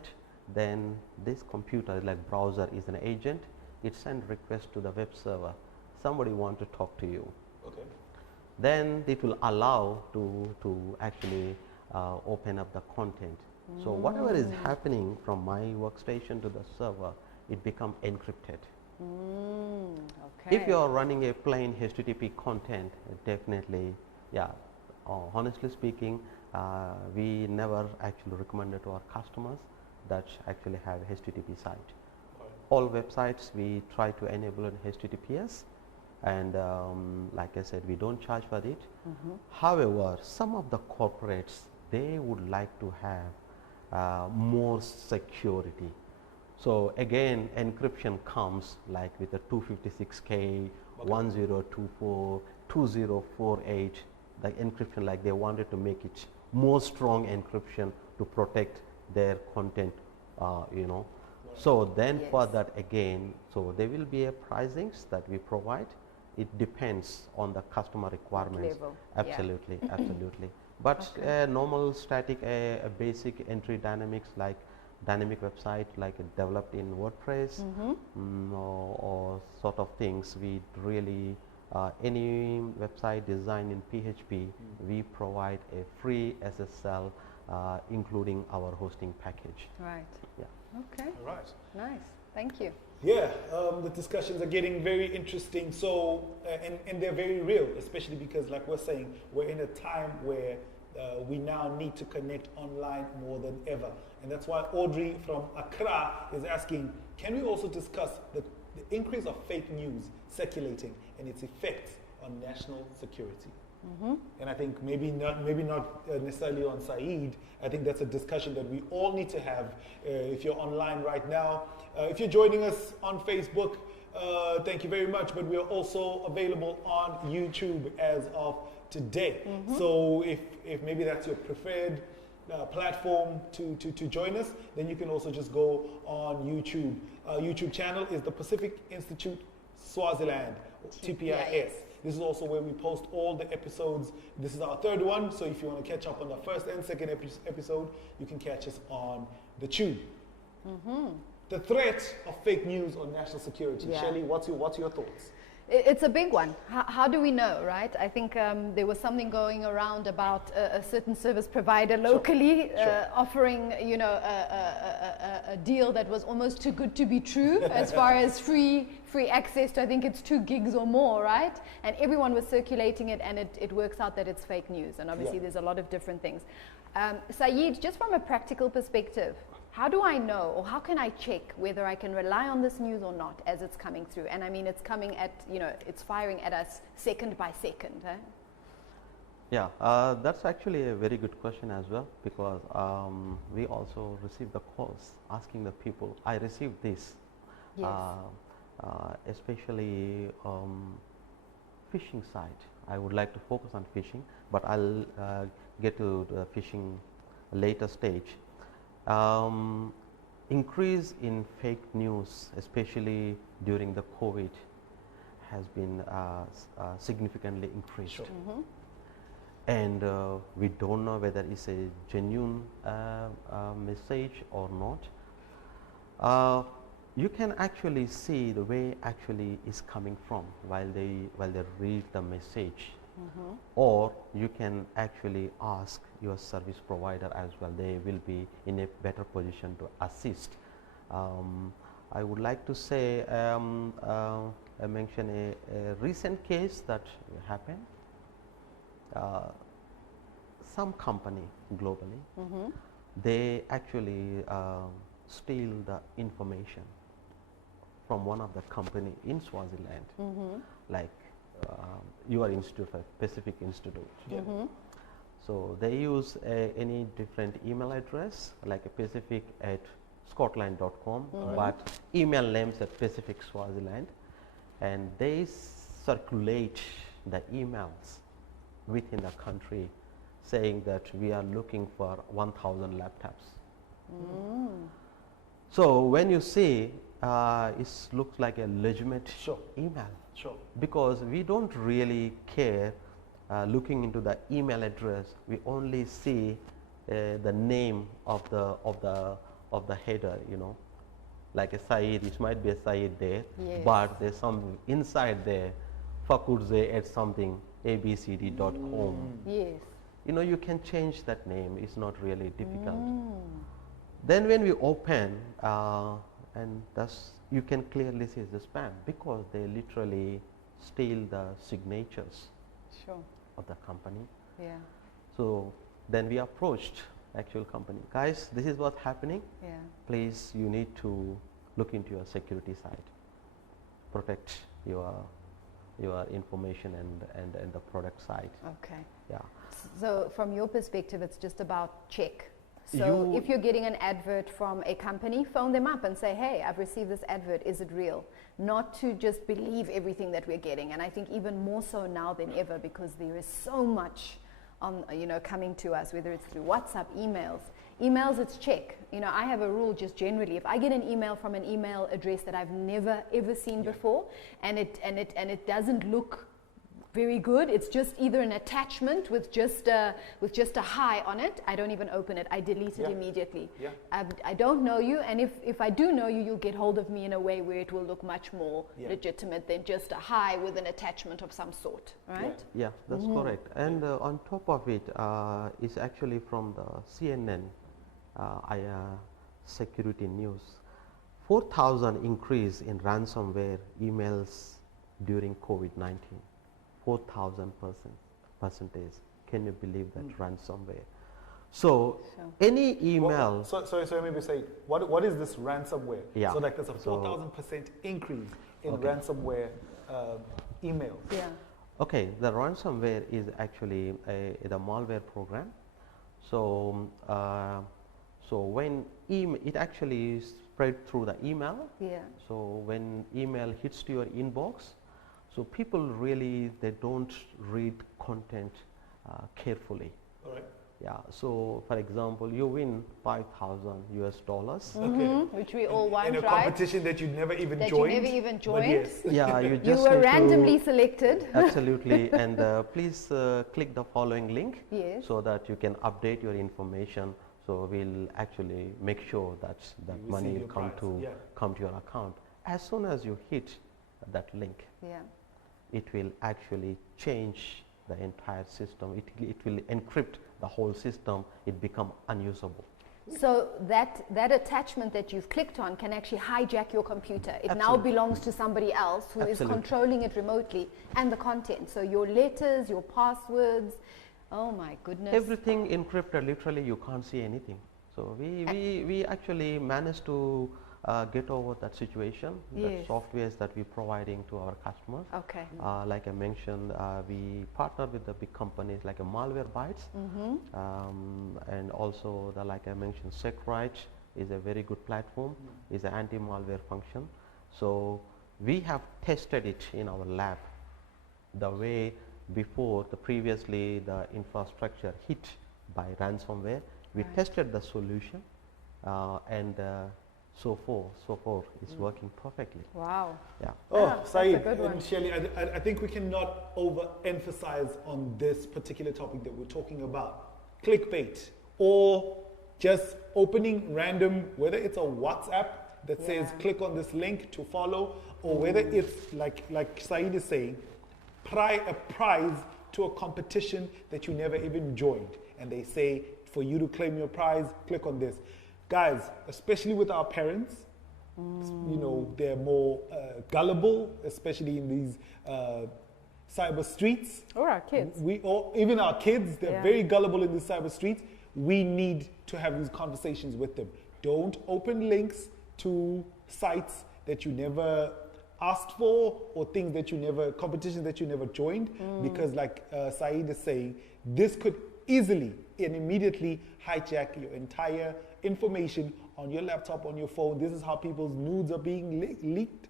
then this computer like browser is an agent. It sends request to the web server. Somebody want to talk to you. Okay. Then it will allow to actually open up the content. So whatever is happening from my workstation to the server, it become encrypted. Okay. If you are running a plain HTTP content, definitely, yeah, honestly speaking, we never actually recommend it to our customers that actually have a HTTP site. All websites we try to enable in HTTPS, and like I said, we don't charge for it. However, some of the corporates, they would like to have more security. So again, encryption comes like with a 256K, 1024, 2048, the encryption, like they wanted to make it more strong encryption to protect their content, you know. So then for that again, so there will be a pricings that we provide. It depends on the customer requirements. Level. Absolutely, absolutely. But normal static, a basic entry dynamics like dynamic website like developed in WordPress or sort of things, we really any website designed in PHP, we provide a free SSL including our hosting package. Right. Yeah. Okay. All right. Nice. Thank you. Yeah, the discussions are getting very interesting. So, and they're very real, especially because, like we're saying, we're in a time where we now need to connect online more than ever. And that's why Audrey from Accra is asking, can we also discuss the increase of fake news circulating and its effects on national security? And I think maybe not necessarily on Syed. I think that's a discussion that we all need to have. If you're online right now, if you're joining us on Facebook, thank you very much. But we're also available on YouTube as of today. So if maybe that's your preferred platform to join us, then you can also just go on YouTube. YouTube channel is the Pacific Institute Swaziland, TPIS. This is also where we post all the episodes. This is our third one, so if you want to catch up on the first and second episode, you can catch us on the tube. The threat of fake news on national security. Yeah. Shelley, what's your thoughts? It's a big one. How do we know, right? I think there was something going around about a certain service provider locally offering, you know, a deal that was almost too good to be true as far as free access to, I think it's 2 gigs or more, right? And everyone was circulating it, and it works out that it's fake news. And obviously there's a lot of different things. Syed, just from a practical perspective, how do I know, or how can I check whether I can rely on this news or not as it's coming through? And I mean, it's coming at, you know, it's firing at us second by second. Eh? Yeah, that's actually a very good question as well, because we also received the calls asking the people, I received this, Yes. Especially phishing site. I would like to focus on phishing, but I'll get to the phishing later stage. Increase in fake news, especially during the COVID, has been significantly increased. Sure. And we don't know whether it's a genuine message or not. You can actually see the way actually is coming from while they read the message. Or you can actually ask your service provider as well. They will be in a better position to assist. I would like to say, I mention a recent case that happened. Some company globally, they actually steal the information from one of the company in Swaziland, like your institute, a Pacific Institute. So they use any different email address, like a Pacific at scotland.com, but email names at Pacific Swaziland, and they circulate the emails within the country saying that we are looking for 1,000 laptops. So when you see, it looks like a legitimate email. Sure. Because we don't really care looking into the email address. We only see the name of the header, you know, like a Syed. It might be a Syed there, but there's some inside there, Fakurdze at something abcd.com. Yes. You know, you can change that name. It's not really difficult. Then when we open, and thus you can clearly see the spam, because they literally steal the signatures of the company. Yeah. So then we approached actual company. Guys, this is what's happening. Yeah. Please, you need to look into your security side. Protect your information and the product side. Okay. Yeah. So from your perspective, it's just about check. So if you're getting an advert from a company, phone them up and say, hey, I've received this advert, is it real? Not to just believe everything that we're getting. And I think even more so now than ever, because there is so much on, you know, coming to us, whether it's through WhatsApp, emails. Emails, it's check. You know, I have a rule just generally. If I get an email from an email address that I've never ever seen before, and it doesn't look very good, it's just either an attachment with just a hi on it, I don't even open it. I delete it immediately. I don't know you, and if I do know you, you'll get hold of me in a way where it will look much more legitimate than just a hi with an attachment of some sort, right? Yeah, that's correct. And on top of it, it's actually from the CNN security news. 4,000 increase in ransomware emails during COVID-19. 4,000%. Can you believe that ransomware? So any email. So maybe say, what is this ransomware? Yeah. So like there's a 4,000% increase in ransomware emails. Yeah. Okay, the ransomware is actually the malware program. So when it actually spread through the email. Yeah. So when email hits to your inbox, so people really, they don't read content carefully. All right. Yeah. So for example, you win $5,000 Which we all want, in a right? competition that you never even That joined. you never even But joined. yes. Yeah, you just You were need randomly to selected. absolutely, and please click the following link Yes. so that you can update your information. So we'll actually make sure that money receive will your come prize. to come to your account as soon as you hit that link. Yeah. it will actually change the entire system. It will encrypt the whole system. It become unusable. So that attachment that you've clicked on can actually hijack your computer. It now Absolutely. belongs to somebody else who is Absolutely. controlling it remotely, and the content. So your letters, your passwords, oh my goodness. Everything encrypted, literally you can't see anything. So we actually managed to get over that situation. Yes. The softwares that we're providing to our customers. Okay. Like I mentioned, we partner with the big companies like a Malwarebytes, and also like I mentioned, SecRite is a very good platform. Is an anti-malware function. So we have tested it in our lab. The way before previously the infrastructure hit by ransomware, we tested the solution, and so far it's working perfectly. Wow. Yeah. Oh, that's a Syed good one. and Shelly, I think we cannot overemphasize on this particular topic that we're talking about. Clickbait, or just opening random, whether it's a WhatsApp that says click on this link to follow, or whether it's like Syed is saying, a prize to a competition that you never even joined, and they say for you to claim your prize, click on this. Guys, especially with our parents, you know, they're more gullible, especially in these cyber streets. Or our kids. Or even our kids, they're very gullible in these cyber streets. We need to have these conversations with them. Don't open links to sites that you never asked for, or things that you never, competitions that you never joined, because like Syed is saying, this could easily and immediately hijack your entire information on your laptop, on your phone. This is how people's nudes are being leaked,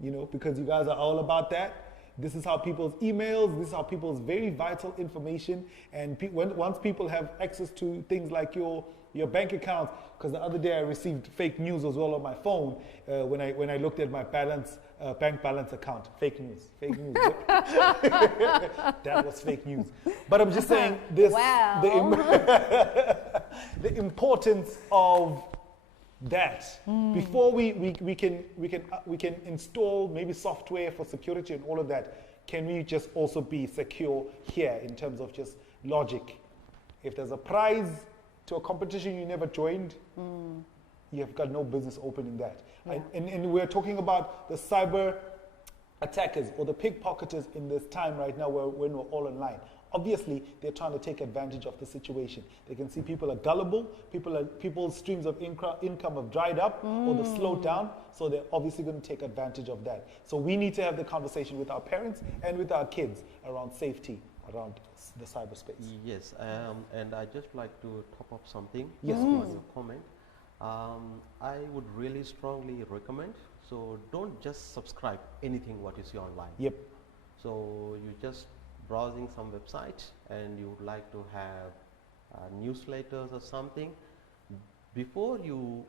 you know, because you guys are all about that. This is how people's emails, this is how people's very vital information, and once people have access to things like your bank account, because the other day I received fake news as well on my phone when I looked at my bank balance account. Fake news. That was fake news. But I'm just saying this, the importance of that. Before we can install maybe software for security and all of that, can we just also be secure here in terms of just logic? If there's a prize to a competition you never joined, you have got no business opening that. And we're talking about the cyber attackers or the pickpocketers in this time right now when we're all online. Obviously, they're trying to take advantage of the situation. They can see people are gullible, people's streams of income have dried up or they've slowed down, so they're obviously going to take advantage of that. So we need to have the conversation with our parents and with our kids around safety, around the cyberspace. Yes, and I just like to top up something. Yes, on your comment. I would really strongly recommend, so don't just subscribe anything what you see online. Yep. So you just browsing some website and you would like to have newsletters or something. Before you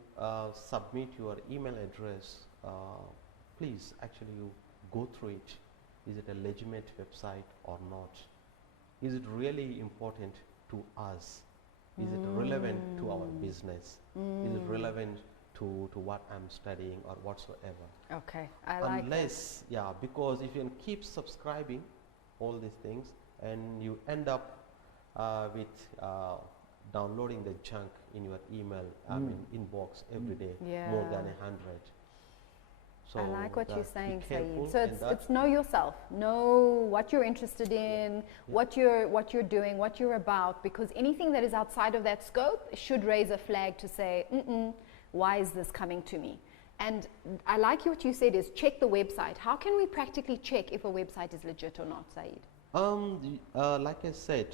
submit your email address, please actually you go through it. Is it a legitimate website or not? Is it really important to us? Is it relevant to our business? Is it relevant to what I'm studying or whatsoever? Okay, I like Unless, because if you keep subscribing all these things and you end up with downloading the junk in your email, inbox every day, more than 100. So I like what you're saying, be careful Syed. So it's know yourself, know what you're interested in, what you're doing, what you're about, because anything that is outside of that scope should raise a flag to say, why is this coming to me? And I like what you said is check the website. How can we practically check if a website is legit or not, Syed? Like I said,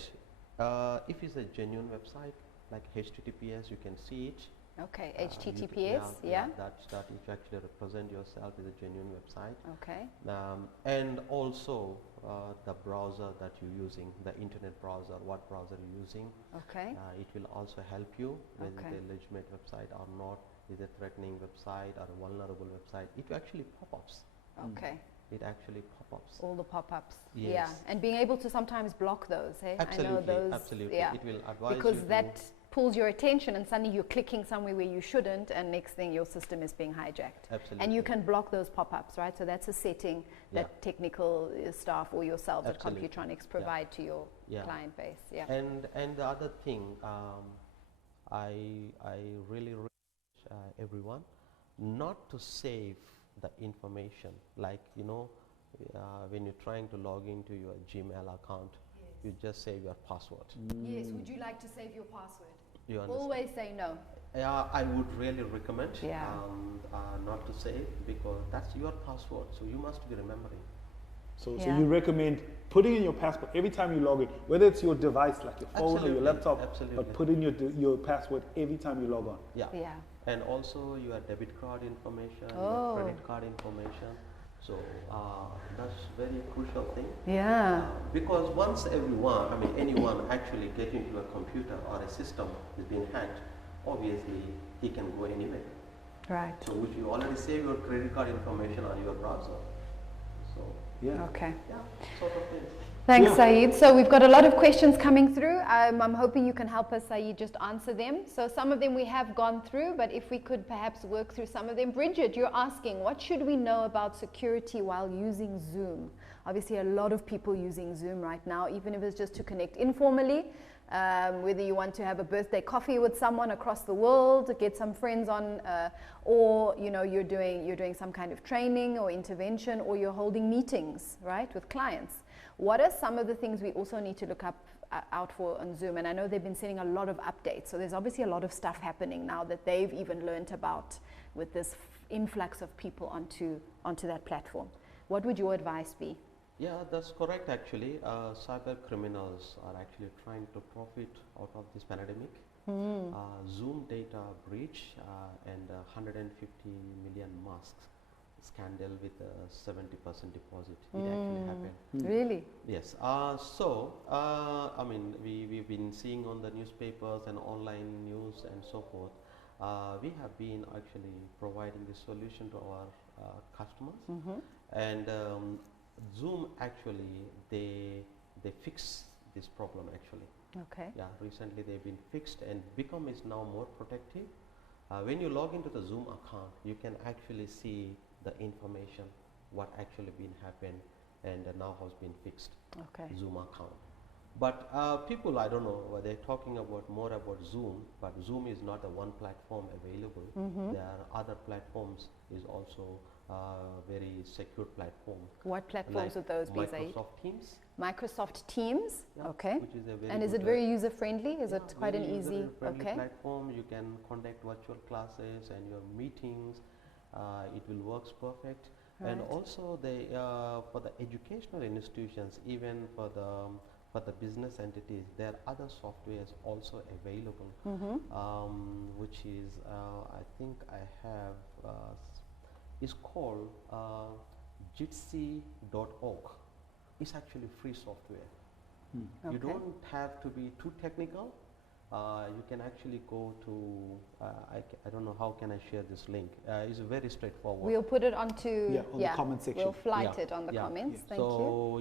if it's a genuine website, like HTTPS, you can see it. Okay, HTTPS, That if you actually represent yourself is a genuine website. Okay. And also the browser that you're using, the internet browser, what browser you're using. Okay. It will also help you whether Okay. it's a legitimate website or not, is a threatening website or a vulnerable website. It actually pop-ups. Okay. It actually pop-ups. All the pop-ups. Yes. Yeah, and being able to sometimes block those. Hey, Absolutely, I know those. absolutely. Yeah. It will advise because you that pulls your attention and suddenly you're clicking somewhere where you shouldn't, and next thing your system is being hijacked. Absolutely. And you can block those pop-ups, right? So that's a setting that technical staff or yourselves Absolutely. at Computronics provide to your client base. Yeah. And the other thing, I really everyone not to save the information, like when you're trying to log into your Gmail account, you just save your password. Yes, would you like to save your password? You understand? Always say no. I would really recommend Yeah. not to save, because that's your password, so you must be remembering. So you recommend putting in your password every time you log in, whether it's your device like your phone or your laptop, but put in your password every time you log on. Yeah. Yeah. And also your debit card information, your credit card information. So that's very crucial thing. Yeah. Because once anyone actually get into a computer or a system is being hacked, obviously he can go anywhere. Right. So which you already save your credit card information on your browser. So Okay. sort of thing. Thanks, Syed. So we've got a lot of questions coming through. I'm hoping you can help us, Syed, just answer them. So some of them we have gone through, but if we could perhaps work through some of them. Bridget, you're asking, what should we know about security while using Zoom? Obviously, a lot of people using Zoom right now, even if it's just to connect informally, whether you want to have a birthday coffee with someone across the world, get some friends on, or you're doing some kind of training or intervention, or you're holding meetings, right, with clients. What are some of the things we also need to look out for on Zoom? And I know they've been sending a lot of updates, so there's obviously a lot of stuff happening now that they've even learnt about with this influx of people onto that platform. What would your advice be? Yeah, that's correct actually. Cyber criminals are actually trying to profit out of this pandemic. Zoom data breach and 150 million masks scandal with a 70% deposit. It actually happened. Really? Yes. We've been seeing on the newspapers and online news and so forth. We have been actually providing this solution to our customers, and Zoom actually they fix this problem actually. Okay. Yeah, recently they've been fixed, and Become is now more protective. When you log into the Zoom account, you can actually see the information, what actually been happened, and now has been fixed. Okay. Zoom account. But people, I don't know, they're talking about more about Zoom, but Zoom is not the one platform available. There are other platforms is also very secure platform. What platforms would those be, Syed? Microsoft Teams. Microsoft Teams, okay. Which is a very and is it very user friendly? Is it quite an easy, platform? You can conduct virtual classes and your meetings. It will works perfect. Right. And also for the educational institutions, even for the business entities, there are other softwares also available, which is I think I have is called jitsi.org. It's actually free software. You don't have to be too technical. You can actually go to I don't know how can I share this link. It's very straightforward. We'll put it onto the comment section. We'll flight it on the comments. Thank you. So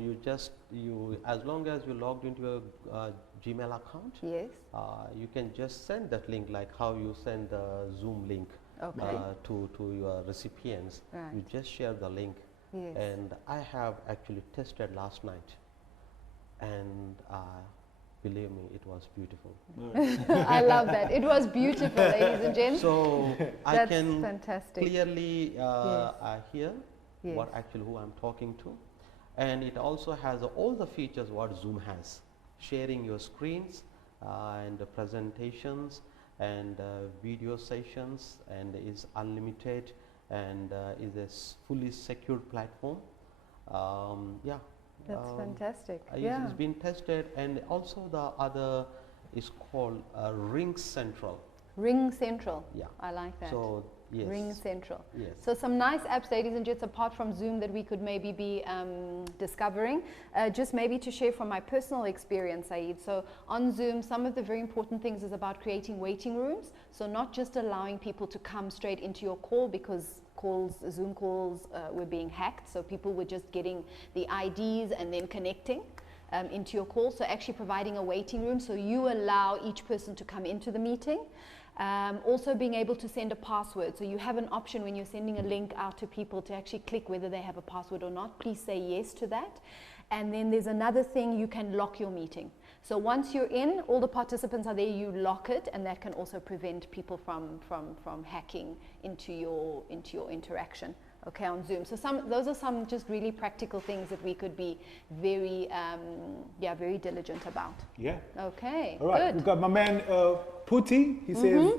you as long as you logged into a Gmail account, you can just send that link like how you send the Zoom link to your recipients. Right. You just share the link. Yes. And I have actually tested last night, and believe me, it was beautiful. I love that. It was beautiful, ladies and gents. So I can fantastic. clearly hear what actually who I'm talking to, and it also has all the features what Zoom has: sharing your screens and the presentations and video sessions, and is unlimited, and is a fully secured platform. That's fantastic. It's been tested, and also the other is called Ring Central. Ring Central. Yeah. I like that. So yes. Ring Central. Yes. So some nice apps, ladies and gents, apart from Zoom that we could maybe be discovering. Just maybe to share from my personal experience, Syed. So on Zoom, some of the very important things is about creating waiting rooms. So not just allowing people to come straight into your call, because Zoom calls were being hacked. So people were just getting the IDs and then connecting. into your call. So actually providing a waiting room, so you allow each person to come into the meeting. Also being able to send a password, so you have an option when you're sending a link out to people to actually click whether they have a password or not. Please say yes to that. And then there's another thing, you can lock your meeting. So once you're in, all the participants are there, you lock it, and that can also prevent people from hacking into your interaction, okay, on Zoom. So those are some just really practical things that we could be very, very diligent about. Yeah. Okay, All right, good. we've got my man Puti. He says,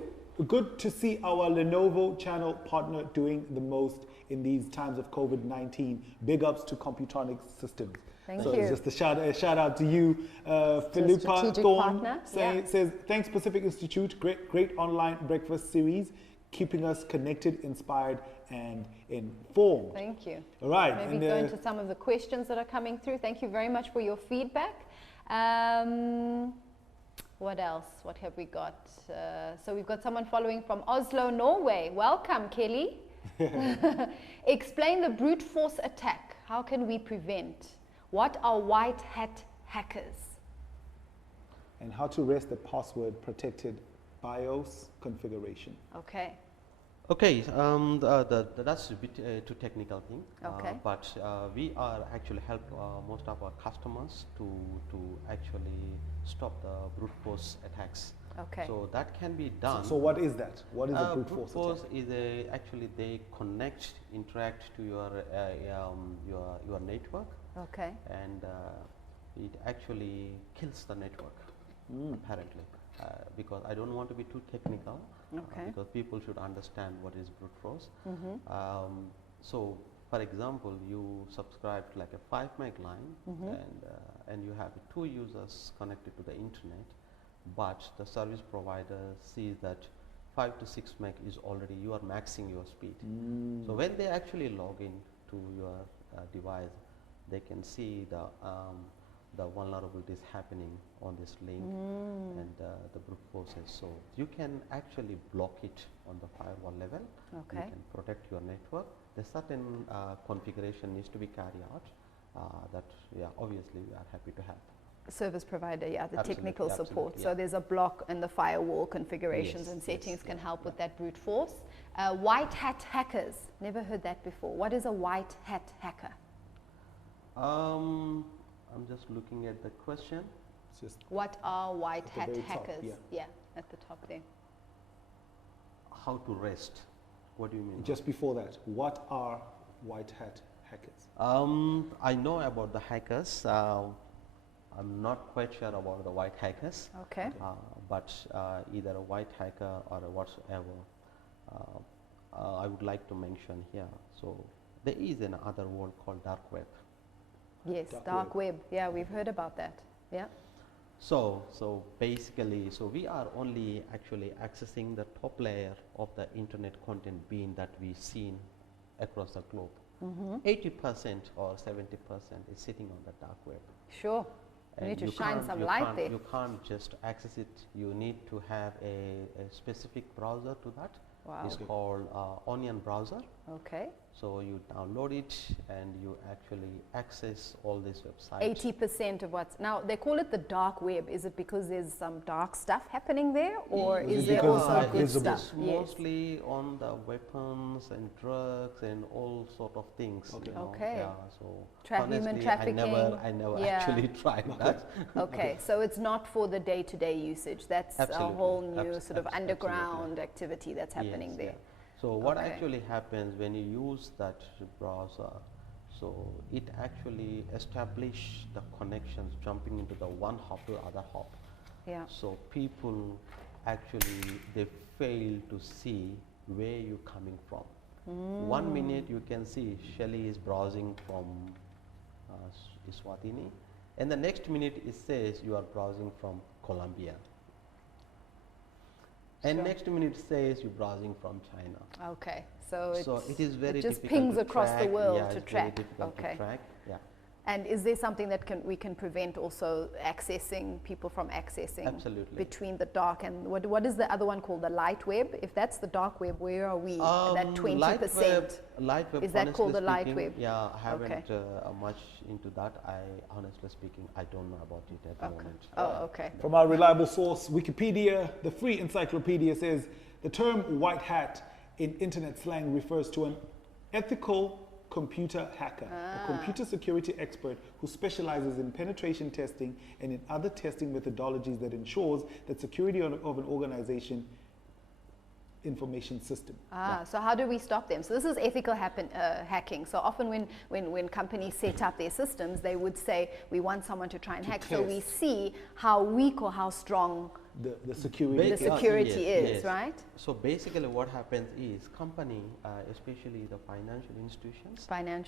good to see our Lenovo channel partner doing the most in these times of COVID-19. Big ups to Computronics Systems. Thank so you. It's just a shout out to you, Philippa Thorne. Says, thanks Pacific Institute, great online breakfast series, keeping us connected, inspired, and informed. Thank you. All right. Maybe go into some of the questions that are coming through. Thank you very much for your feedback. What else? What have we got? So we've got someone following from Oslo, Norway. Welcome, Kelly. Explain the brute force attack. How can we prevent? What are white hat hackers? And how to rest the password protected BIOS configuration. Okay. Okay, that's a bit too technical thing. Okay. But we are actually help most of our customers to actually stop the brute force attacks. Okay. So that can be done. So what is that? What is a brute force attack? Is actually they interact to your network. Okay. And it actually kills the network, apparently. Because I don't want to be too technical, because people should understand what is brute force. So, for example, you subscribe to like a 5 meg line, and you have 2 users connected to the internet, but the service provider sees that 5 to 6 meg is already, you are maxing your speed. So when they actually log in to your device, they can see the vulnerabilities happening on this link, and the brute force is so. You can actually block it on the firewall level. Okay. You can protect your network. The certain configuration needs to be carried out that, obviously we are happy to have. Service provider, the Absolutely, technical support. absolutely, So there's a block and the firewall configurations and settings can help with that brute force. White hat hackers, never heard that before. What is a white hat hacker? I'm just looking at the question. It's just What are white at the hat very top, hackers? yeah. At the top there. How to rest? What do you mean? just before that. What are white hat hackers? I know about the hackers. I'm not quite sure about the white hackers. Okay. But either a white hacker or a whatsoever, I would like to mention here. So there is another word called dark web. Yes, Dark dark web. Yeah, we've heard about that. Yeah. So basically, so we are only actually accessing the top layer of the internet content being that we've seen across the globe. 80% or 70% is sitting on the dark web. Sure. You need to shine some light there. You can't just access it. You need to have a specific browser to that. Wow. It's called Onion browser. Okay. So you download it and you actually access all these websites. 80% of what's now they call it the dark web. Is it because there's some dark stuff happening there, or is there because also it's good visible? stuff? It's mostly on the weapons and drugs and all sort of things. Okay. You know? Okay. Yeah, so Human honestly, trafficking. I never Yeah. actually tried that. Okay, so it's not for the day-to-day usage. That's Absolutely. a whole new sort of Absolutely. underground activity that's happening Yes, there. yeah. So what Okay. actually happens when you use that browser, so it actually establishes the connections jumping into the one hop to the other hop. Yeah. So people actually, they fail to see where you're coming from. 1 minute you can see Shelly is browsing from Eswatini, and the next minute it says you are browsing from Colombia. And Sure. next minute says you're browsing from China. Okay, so So it is very it just difficult pings to across the track. world Yeah, to it's track. Very difficult Okay. to track. Yeah. And is there something that we can prevent also accessing, people from accessing? Absolutely. Between the dark and, what is the other one called, the light web? If that's the dark web, where are we? That 20%? Light web, is that called the light speaking, web? Yeah, I haven't Okay. much into that. Honestly speaking, I don't know about it at the moment. Oh, okay. From our reliable source, Wikipedia, the free encyclopedia says the term white hat in internet slang refers to an ethical computer hacker, a computer security expert who specializes in penetration testing and in other testing methodologies that ensures that security of an organization information system. So how do we stop them? So this is ethical hacking. So often when companies set up their systems, they would say, we want someone to try and hack, so we see how weak or how strong the security, is, right? So basically what happens is company, especially the financial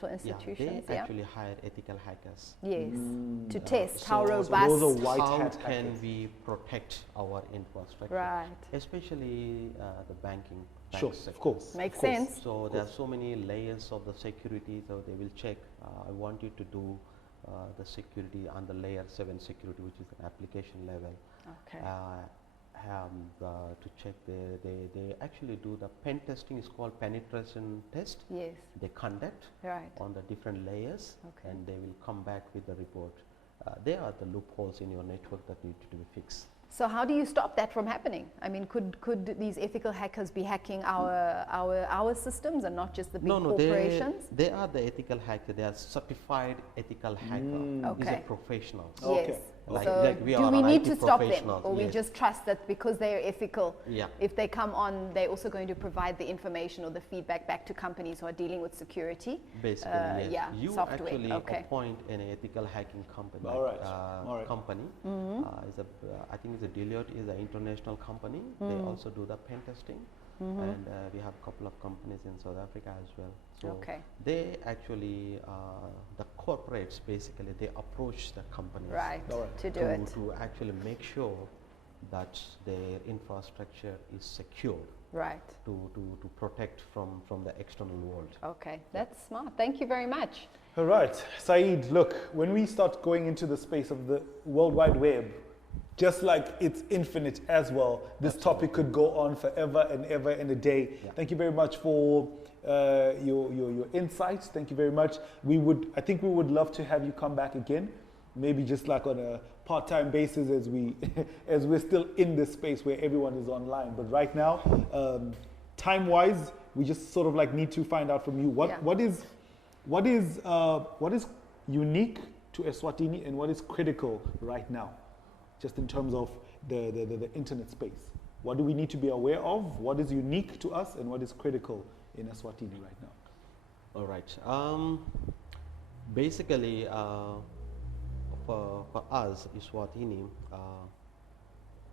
institutions, they actually hire ethical hackers. Yes, to test So how those robust, are white how hat can hackers. we protect our infrastructure, right? especially the banking Sure, sector. of course. Makes of course. sense. So there are so many layers of the security, so they will check, I want you to do the security on the layer 7 security, which is an application level. Okay. To check, they actually do the pen testing, is called penetration test. Yes. They conduct Right. on the different layers, Okay. and they will come back with the report. There are the loopholes in your network that need to be fixed. So how do you stop that from happening? I mean, could these ethical hackers be hacking our systems and not just the big corporations? They are the ethical hacker. They are certified ethical hacker. These Okay. are professionals. Okay. Yes. Okay. So Like we do are we an need IT to stop them, professionals, or we yes. just trust that because they are ethical, Yeah. if they come on, they're also going to provide the information or the feedback back to companies who are dealing with security? Basically, yes. Yeah, You software. actually Okay. appoint an ethical hacking company. All right. All right. Company. I think it's a Deloitte is an international company. They also do the pen testing, and we have a couple of companies in South Africa as well. So Okay. they actually the corporates basically they approach the companies Right, All right. to do it. to actually make sure that their infrastructure is secure Right. to protect from the external world. Okay, that's smart. Thank you very much. All right, Syed, look, when we start going into the space of the World Wide Web, just like it's infinite as well, this topic could go on forever and ever and a day. Yeah. Thank you very much for your insights. Thank you very much. I think we would love to have you come back again, maybe just like on a part-time basis as we're still in this space where everyone is online. But right now, time-wise, we just sort of like need to find out from you what is unique to Eswatini and what is critical right now, just in terms of the internet space. What do we need to be aware of? What is unique to us and what is critical in Eswatini right now? All right. Basically, for us, Eswatini,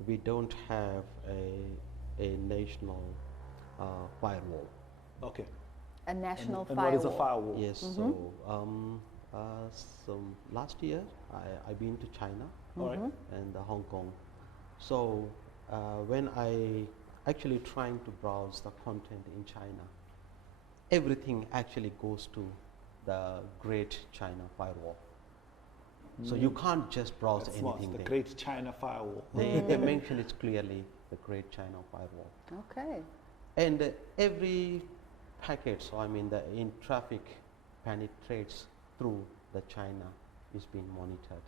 we don't have a national firewall. Okay. A national And firewall. what is a firewall? Yes. So last year, I've been to China All right. and Hong Kong. So when I actually trying to browse the content in China, everything actually goes to the Great China Firewall. So you can't just browse That's smart. anything The there. Great China Firewall. They mention it clearly, the Great China Firewall. Okay. And every packet, so I mean the in traffic penetrates through the China is being monitored.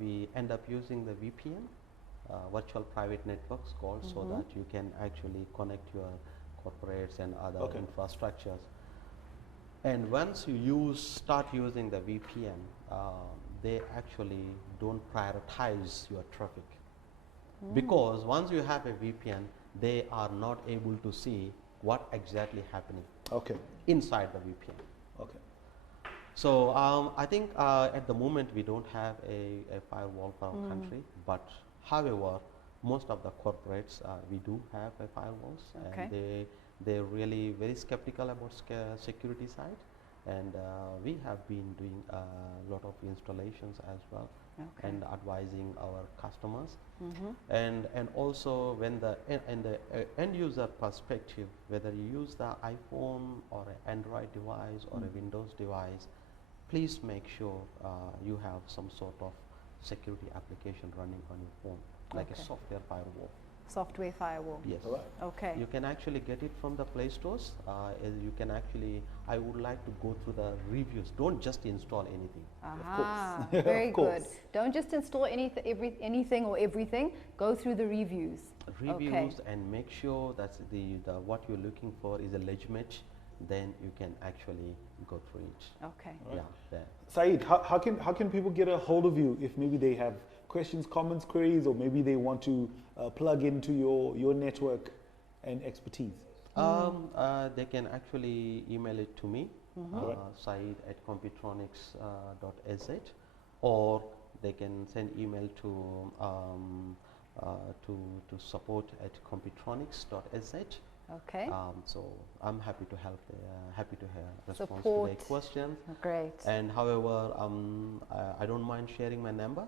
We end up using the VPN, virtual private networks called, so that you can actually connect your corporates and other Okay. infrastructures. And once you start using the VPN, they actually don't prioritize your traffic. Because once you have a VPN, they are not able to see what exactly happening Okay. inside the VPN. Okay. So I think at the moment we don't have a firewall for our country, but however, most of the corporates we do have a firewalls, Okay. and they're really very skeptical about security side, and we have been doing a lot of installations as well Okay. and advising our customers. And also when in the end user perspective, whether you use the iPhone or an Android device or a Windows device, please make sure you have some sort of security application running on your phone, like a Okay. software firewall. Software firewall. Yes. All right. Okay. You can actually get it from the Play Stores. You can actually, I would like to go through the reviews. Don't just install anything. Aha, course. very Of good. course. Don't just install anything or everything. Go through the reviews. Reviews and make sure that the what you're looking for is a legitimate. Then you can actually go through it. Okay. Yeah. There. Syed, how can people get a hold of you if maybe they have questions, comments, queries, or maybe they want to plug into your network and expertise? They can actually email it to me, Alright. Syed at Computronics.sz, or they can send email to support at Computronics.sz. Okay. So I'm happy to help, happy to respond to Support. their questions. Great. And however, I don't mind sharing my number,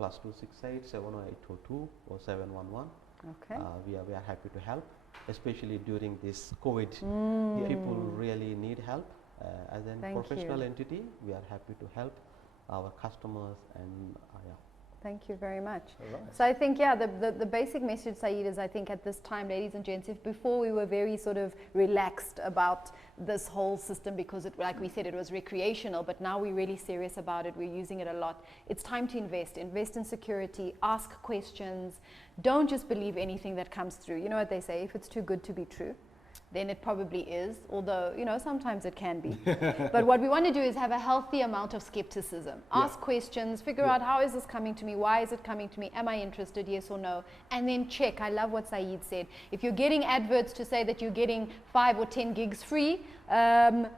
+268 70822 or 711. Okay. We are happy to help, especially during this COVID. People really need help. As a Thank professional you. entity, we are happy to help our customers and yeah. Thank you very much. All right. So I think, yeah, the basic message, Syed, is I think at this time, ladies and gents, if before we were very sort of relaxed about this whole system because it, like we said, it was recreational, but now we're really serious about it. We're using it a lot. It's time to invest in security, ask questions. Don't just believe anything that comes through. You know what they say, if it's too good to be true, then it probably is, although, you know, sometimes it can be. But what we want to do is have a healthy amount of skepticism. Ask questions, figure out how is this coming to me, why is it coming to me, am I interested, yes or no, and then check. I love what Syed said. If you're getting adverts to say that you're getting 5 or 10 gigs free,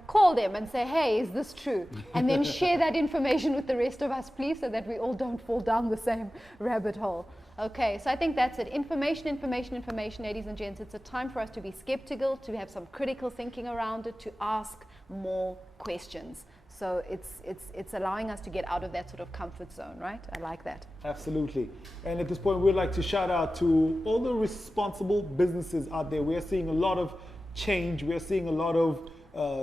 call them and say, hey, is this true? And then share that information with the rest of us, please, so that we all don't fall down the same rabbit hole. Okay, so I think that's it. Information, ladies and gents. It's a time for us to be skeptical, to have some critical thinking around it, to ask more questions. So it's allowing us to get out of that sort of comfort zone, right? I like that. Absolutely. And at this point, we'd like to shout out to all the responsible businesses out there. We're seeing a lot of change. We're seeing a lot of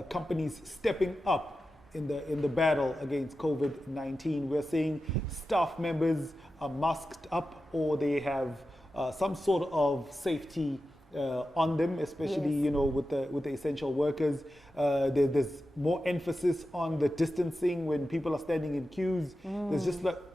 companies stepping up in the battle against COVID-19. We're seeing staff members are masked up, or they have some sort of safety on them, especially Yes. you know with the essential workers. There's more emphasis on the distancing when people are standing in queues. There's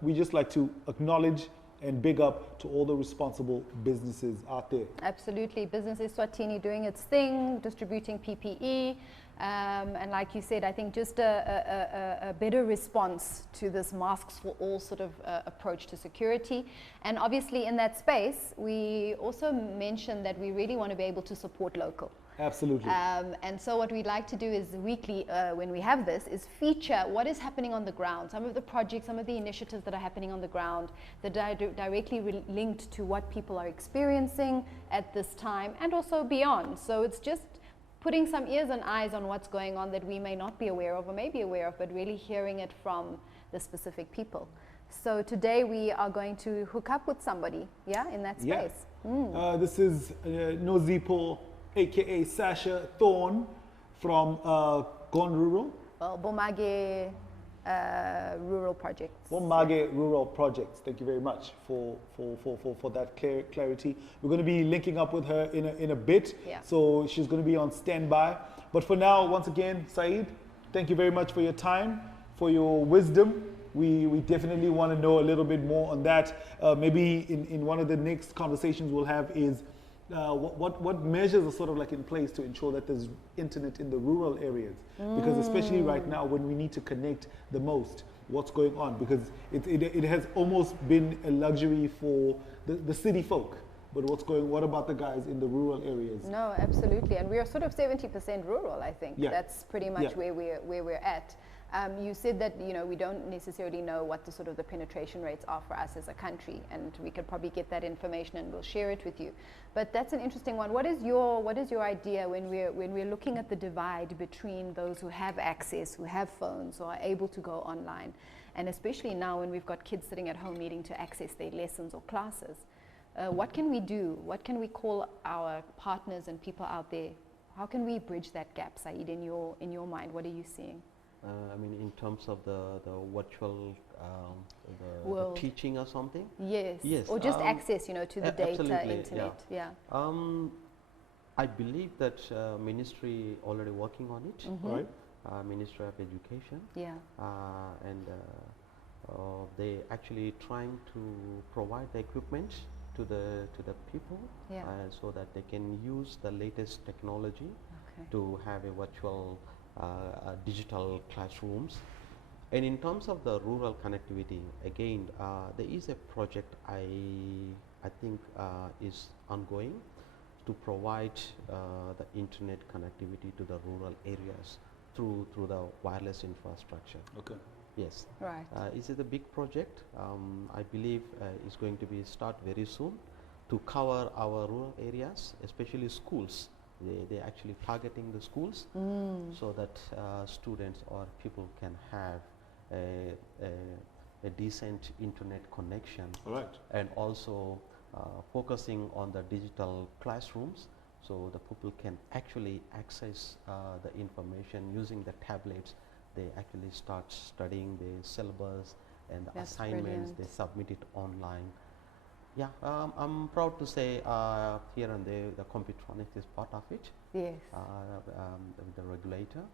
we just like to acknowledge and big up to all the responsible businesses out there. Absolutely. Business Eswatini doing its thing, distributing PPE. And like you said, I think just a better response to this masks for all sort of approach to security. And obviously in that space, we also mentioned that we really want to be able to support local. Absolutely. And so what we'd like to do is weekly, when we have this, is feature what is happening on the ground, some of the projects, some of the initiatives that are happening on the ground that are directly linked to what people are experiencing at this time and also beyond. So it's just putting some ears and eyes on what's going on that we may not be aware of or may be aware of, but really hearing it from the specific people. So today we are going to hook up with somebody, yeah, in that space. This is Nozipo, aka Sasha Thorne from Gone Rural. Well, Bomage Rural Projects. Bomage Rural Projects. Thank you very much for that clarity. We're going to be linking up with her in a bit, Yeah. so she's going to be on standby. But for now, once again, Syed, thank you very much for your time, for your wisdom. We definitely want to know a little bit more on that. Maybe in one of the next conversations we'll have is what measures are sort of like in place to ensure that there's internet in the rural areas, because especially right now when we need to connect the most, what's going on, because it has almost been a luxury for the city folk, but what about the guys in the rural areas? No, absolutely, and we are sort of 70% rural. I think that's pretty much where we're at. You said that we don't necessarily know what the sort of the penetration rates are for us as a country, and we could probably get that information and we'll share it with you. But that's an interesting one. What is your idea when we're looking at the divide between those who have access, who have phones, who are able to go online, and especially now when we've got kids sitting at home needing to access their lessons or classes? What can we do? What can we call our partners and people out there? How can we bridge that gap, Syed, in your mind? What are you seeing? I mean, in terms of the virtual the teaching or something? Yes. Yes. Or just access, to the data, internet. Yeah. I believe that ministry already working on it, right? Ministry of Education. Yeah. And they actually trying to provide the equipment to the people, so that they can use the latest technology to have a virtual digital classrooms. And in terms of the rural connectivity, again, there is a project I think is ongoing to provide the internet connectivity to the rural areas through the wireless infrastructure. Okay. Yes. Right. Is it a big project? I believe it's going to be start very soon to cover our rural areas, especially schools. They're actually targeting the schools so that students or people can have a decent internet connection. Right. And also focusing on the digital classrooms, so the people can actually access the information using the tablets. They actually start studying the syllabus and the assignments. Brilliant. They submit it online. Yeah, I'm proud to say here and there the Computronics is part of it. Yes. The regulator.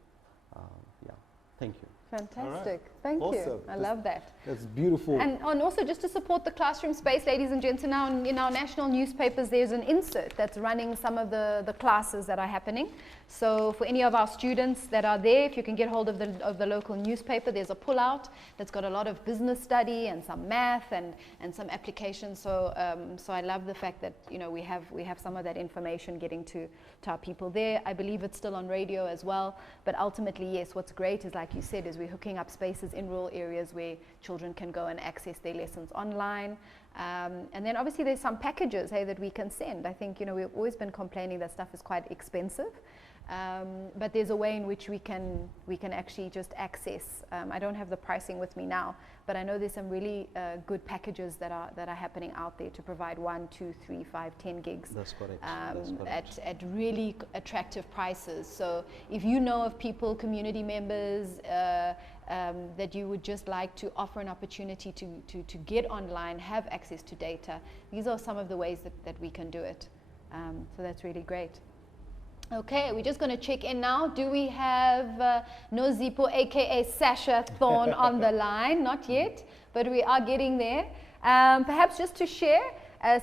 Yeah, thank you. Fantastic. Right. Thank awesome. you. I love that. That's beautiful. And also just to support the classroom space, ladies and gentlemen, now in our national newspapers, there's an insert that's running some of the classes that are happening. So for any of our students that are there, if you can get hold of the local newspaper, there's a pullout that's got a lot of business study and some math and some applications. So so I love the fact that we have some of that information getting to our people there. I believe it's still on radio as well. But ultimately, yes, what's great is, like you said, is we're hooking up spaces in rural areas where children can go and access their lessons online. And then obviously there's some packages, that we can send. I think, we've always been complaining that stuff is quite expensive. But there's a way in which we can actually just access. I don't have the pricing with me now, but I know there's some really good packages that are happening out there to provide 1, 2, 3, 5, 10 gigs. That's correct. That's correct. At really attractive prices. So if you know of people, community members, that you would just like to offer an opportunity to get online, have access to data, these are some of the ways that we can do it. So that's really great. Okay, we're just going to check in now. Do we have Nozipo, aka Sasha Thorne, on the line? Not yet, but we are getting there. Perhaps just to share,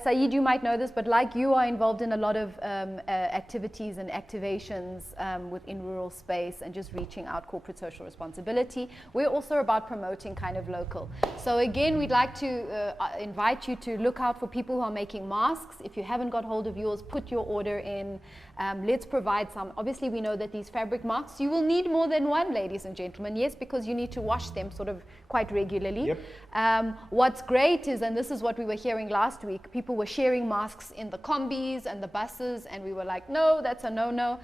Syed, you might know this, but like you are involved in a lot of activities and activations within rural space and just reaching out corporate social responsibility. We're also about promoting kind of local. So again, we'd like to invite you to look out for people who are making masks. If you haven't got hold of yours, put your order in. Let's provide some. Obviously, we know that these fabric masks, you will need more than one, ladies and gentlemen. Yes, because you need to wash them sort of quite regularly. Yep. What's great is, and this is what we were hearing last week, people were sharing masks in the combis and the buses, and we were like, no, that's a no-no.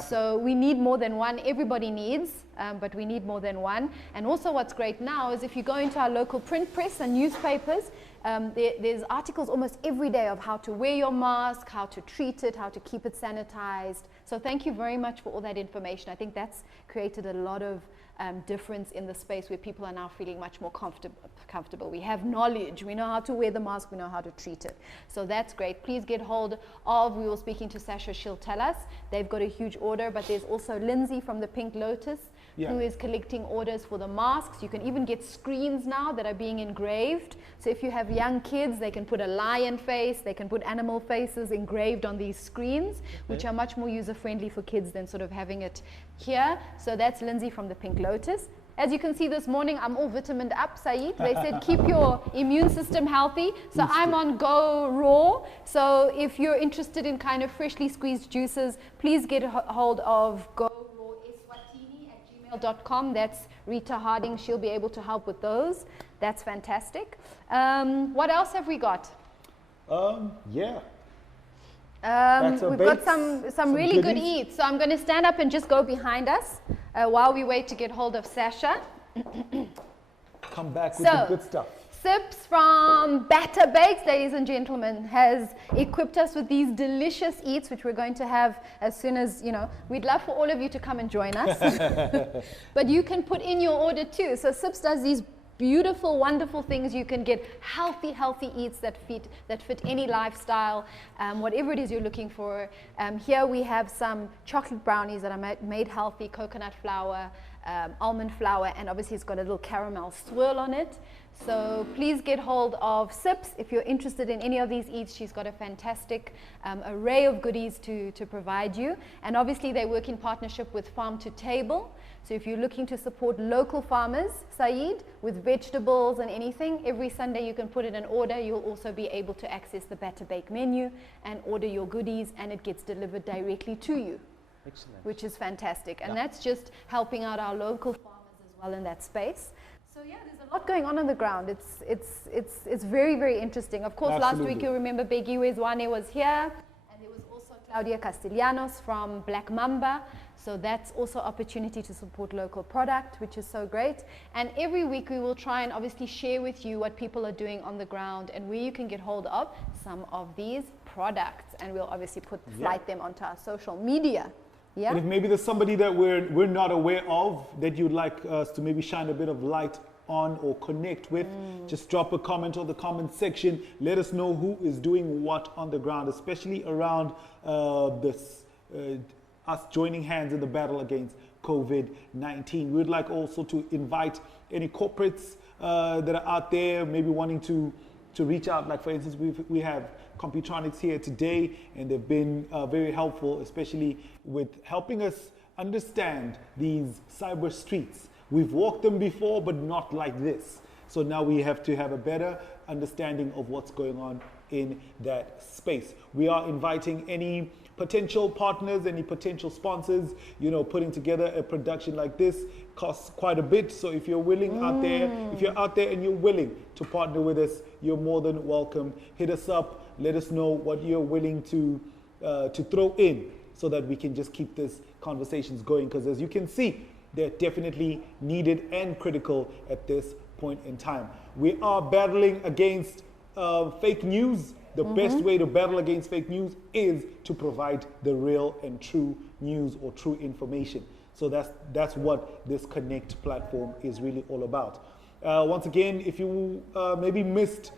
So we need more than one. Everybody needs, but we need more than one. And also what's great now is if you go into our local print press and newspapers, there's articles almost every day of how to wear your mask, how to treat it, how to keep it sanitized. So thank you very much for all that information. I think that's created a lot of difference in the space where people are now feeling much more comfortable. We have knowledge, we know how to wear the mask, we know how to treat it. So that's great. Please get hold of, we were speaking to Sasha, she'll tell us. They've got a huge order, but there's also Lindsay from the Pink Lotus, who is collecting orders for the masks. You can even get screens now that are being engraved. So if you have young kids, they can put a lion face, they can put animal faces engraved on these screens, which are much more user-friendly for kids than sort of having it here. So that's Lindsay from the Pink Lotus. As you can see this morning, I'm all vitamined up, Syed. They said keep your immune system healthy. So I'm on Go Raw. So if you're interested in kind of freshly squeezed juices, please get hold of Go Raw eswatini@gmail.com. That's Rita Harding. She'll be able to help with those. That's fantastic. What else have we got? Yeah. We've got some really good eats. So I'm going to stand up and just go behind us while we wait to get hold of Sasha. Come back with the good stuff. Sips from Batter Bakes, ladies and gentlemen, has equipped us with these delicious eats, which we're going to have as soon as, you know, we'd love for all of you to come and join us. But you can put in your order too. So Sips does these beautiful, wonderful things. You can get healthy eats that fit any lifestyle, whatever it is you're looking for. Here we have some chocolate brownies that are made healthy, coconut flour, almond flour, and obviously it's got a little caramel swirl on it. So please get hold of Sips if you're interested in any of these eats. She's got a fantastic array of goodies to provide you. And obviously they work in partnership with Farm to Table. So if you're looking to support local farmers, Syed, with vegetables and anything, every Sunday you can put in an order. You'll also be able to access the Batter Bake menu and order your goodies, and it gets delivered directly to you. Excellent. Which is fantastic. And that's just helping out our local farmers as well in that space. So yeah, there's a lot going on the ground. It's very, very interesting. Of course, Absolutely. last week you'll remember Begi Wezwane was here, and there was also Claudia Castellanos from Black Mamba. So that's also opportunity to support local product, which is so great. And every week we will try and obviously share with you what people are doing on the ground and where you can get hold of some of these products. And we'll obviously flight them onto our social media. Yeah. And if maybe there's somebody that we're not aware of that you'd like us to maybe shine a bit of light on or connect with, just drop a comment on the comment section. Let us know who is doing what on the ground, especially around us joining hands in the battle against COVID-19. We'd like also to invite any corporates that are out there, maybe wanting to reach out. Like for instance, we have Computronics here today, and they've been very helpful, especially with helping us understand these cyber streets. We've walked them before, but not like this. So now we have to have a better understanding of what's going on in that space. We are inviting any potential partners, any potential sponsors. You know, putting together a production like this costs quite a bit. So if you're willing out there, if you're out there and you're willing to partner with us, you're more than welcome. Hit us up. Let us know what you're willing to throw in so that we can just keep this conversations going. Because as you can see, they're definitely needed and critical at this point in time. We are battling against fake news. The best way to battle against fake news is to provide the real and true news or true information. So that's what this Connect platform is really all about. Once again, if you maybe missed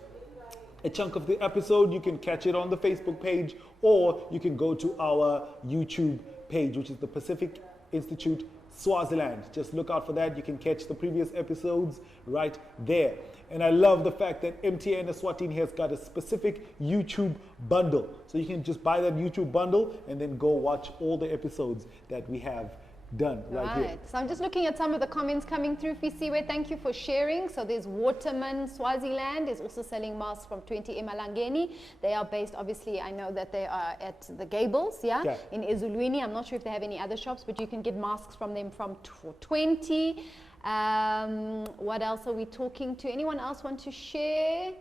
a chunk of the episode, you can catch it on the Facebook page, or you can go to our YouTube page, which is the Pacific Institute Swaziland. Just look out for that. You can catch the previous episodes right there. And I love the fact that MTN Eswatini has got a specific YouTube bundle. So you can just buy that YouTube bundle and then go watch all the episodes that we have done right here. So I'm just looking at some of the comments coming through. Fisiwe, thank you for sharing. So there's Waterman Swaziland is also selling masks from 20 Emalangeni. They are based, obviously, I know that they are at the Gables, in Ezulwini. I'm not sure if they have any other shops, but you can get masks from them for 20. What else are we talking to? Anyone else want to share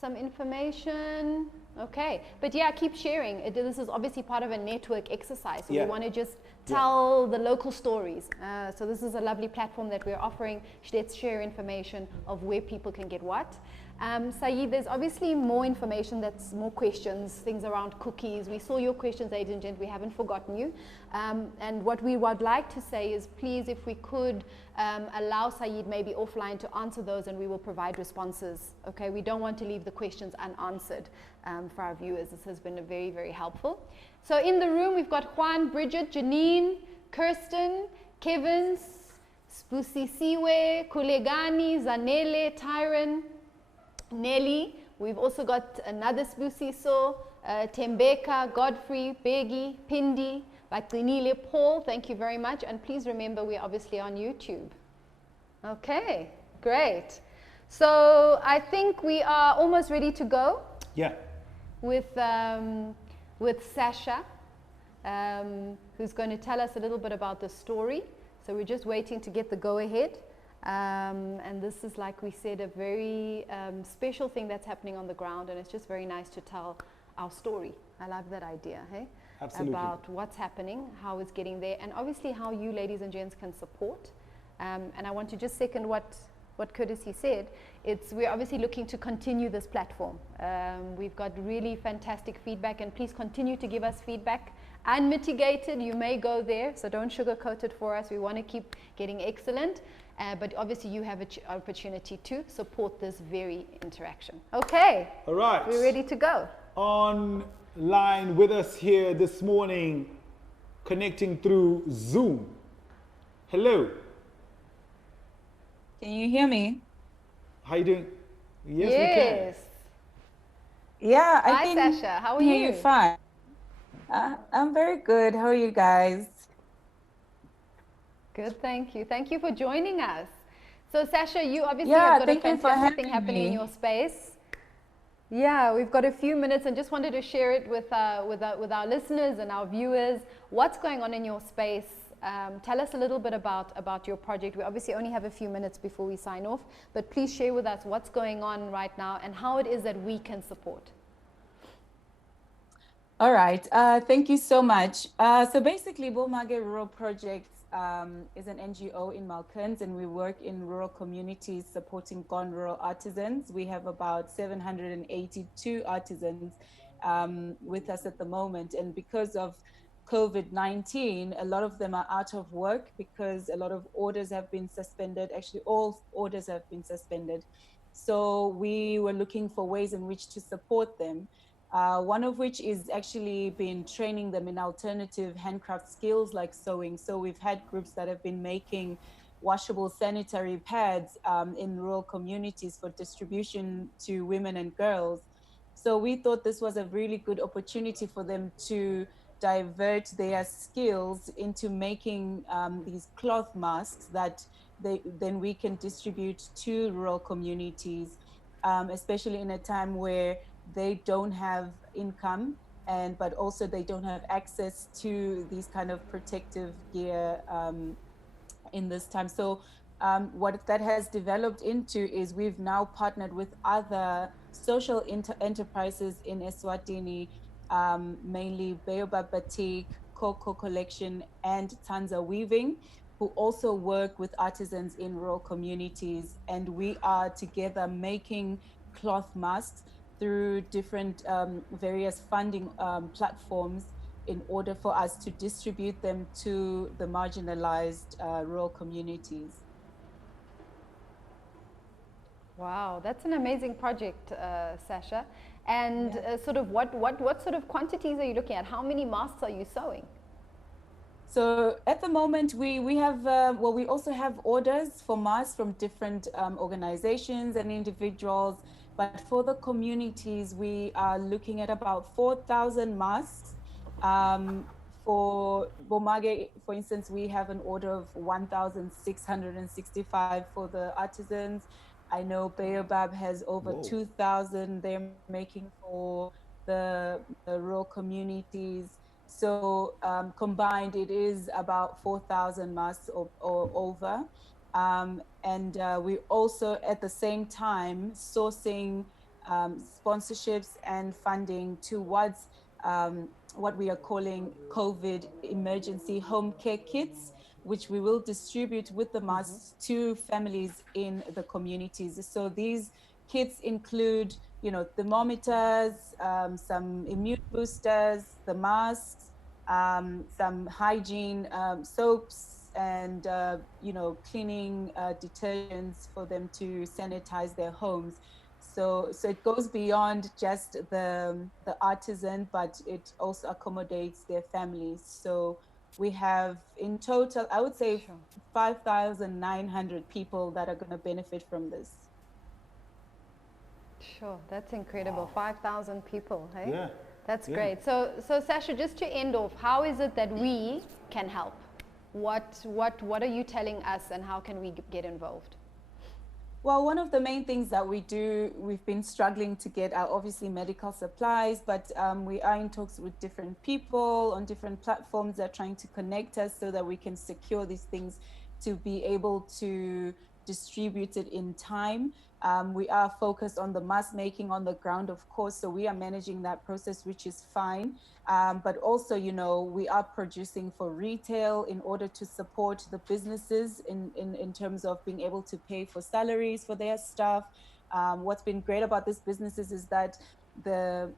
some information? Okay, but yeah, keep sharing. This is obviously part of a network exercise. So we want to just tell the local stories. So this is a lovely platform that we're offering. Let's share information of where people can get what. Syed, there's obviously more information, that's more questions, things around cookies. We saw your questions, ladies and gentlemen, we haven't forgotten you. And what we would like to say is, please, if we could allow Syed maybe offline to answer those, and we will provide responses. Okay, we don't want to leave the questions unanswered for our viewers. This has been very, very helpful. So in the room, we've got Juan, Bridget, Janine, Kirsten, Kevins, Spusisiwe, Kulegani, Zanele, Tyron, Nelly. We've also got another Spusiso, Tembeka, Godfrey, Begi, Pindi, Bagcinile, Paul. Thank you very much. And please remember, we're obviously on YouTube. Okay, great. So I think we are almost ready to go Yeah. with Sasha, who's going to tell us a little bit about the story. So we're just waiting to get the go-ahead. And this is, like we said, a very special thing that's happening on the ground, and it's just very nice to tell our story. I love that idea, hey? Absolutely. About what's happening, how it's getting there, and obviously how you, ladies and gents, can support. And I want to just second what Curtis said. We're obviously looking to continue this platform. We've got really fantastic feedback, and please continue to give us feedback. Unmitigated, you may go there, so don't sugarcoat it for us. We want to keep getting excellent. But obviously you have an opportunity to support this very interaction. Okay. All right. We're ready to go. Online with us here this morning, connecting through Zoom. Hello. Can you hear me? How you doing? Yes, we Yes. Yeah, I Hi, can Sasha. How are hear you? you fine. I'm very good. How are you guys? Good, thank you. Thank you for joining us. So, Sasha, you obviously Yeah, have got a thank you for fantastic thing having happening in me. your space. Yeah, we've got a few minutes and just wanted to share it with our listeners and our viewers. What's going on in your space? Tell us a little bit about your project. We obviously only have a few minutes before we sign off, but please share with us what's going on right now and how it is that we can support. All right. Thank you so much. So basically, Bomage Rural Projects is an NGO in Malkens, and we work in rural communities supporting gone rural artisans. We have about 782 artisans with us at the moment. And because of COVID-19, a lot of them are out of work because a lot of orders have been suspended. Actually, all orders have been suspended. So we were looking for ways in which to support them. One of which is actually been training them in alternative handcraft skills like sewing. So we've had groups that have been making washable sanitary pads in rural communities for distribution to women and girls. So we thought this was a really good opportunity for them to divert their skills into making these cloth masks that then we can distribute to rural communities, especially in a time where they don't have income but also they don't have access to these kind of protective gear in this time. So what that has developed into is we've now partnered with other social enterprises in Eswatini, mainly Baobab Batik, Coco Collection, and Tanza Weaving, who also work with artisans in rural communities. And we are together making cloth masks through different various funding platforms in order for us to distribute them to the marginalized rural communities. Wow, that's an amazing project, Sasha. And sort of what sort of quantities are you looking at? How many masks are you sewing? So at the moment, we have, well, we also have orders for masks from different organizations and individuals. But for the communities, we are looking at about 4,000 masks. For Bomage, for instance, we have an order of 1,665 for the artisans. I know Baobab has over 2,000 they're making for the rural communities. So combined, it is about 4,000 masks or over. And we also, at the same time, sourcing sponsorships and funding towards what we are calling COVID emergency home care kits, which we will distribute with the masks to families in the communities. So these kits include, thermometers, some immune boosters, the masks, some hygiene soaps, and cleaning detergents for them to sanitize their homes. So it goes beyond just the artisan, but it also accommodates their families. So we have in total, I would say, 5,900 people that are going to benefit from this. Sure, that's incredible. 5,000 people, hey? Yeah. That's great. So Sasha, just to end off, how is it that we can help? what are you telling us, and how can we get involved? Well, one of the main things that we've been struggling to get are obviously medical supplies, but we are in talks with different people on different platforms that are trying to connect us so that we can secure these things to be able to distribute it in time. We are focused on the mask making on the ground, of course, so we are managing that process, which is fine. But also, you know, we are producing for retail in order to support the businesses in terms of being able to pay for salaries for their staff. What's been great about these businesses is that this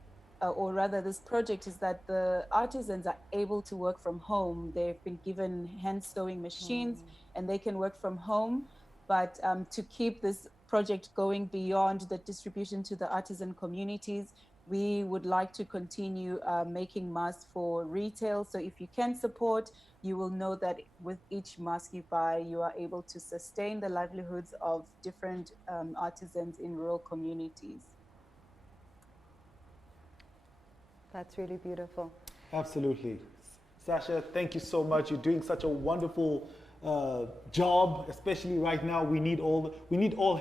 project is that the artisans are able to work from home. They've been given hand sewing machines and they can work from home. But to keep this project going beyond the distribution to the artisan communities, we would like to continue making masks for retail. So if you can support, you will know that with each mask you buy, you are able to sustain the livelihoods of different artisans in rural communities. That's really beautiful. Absolutely. Sasha, thank you so much. You're doing such a wonderful job, especially right now. We need all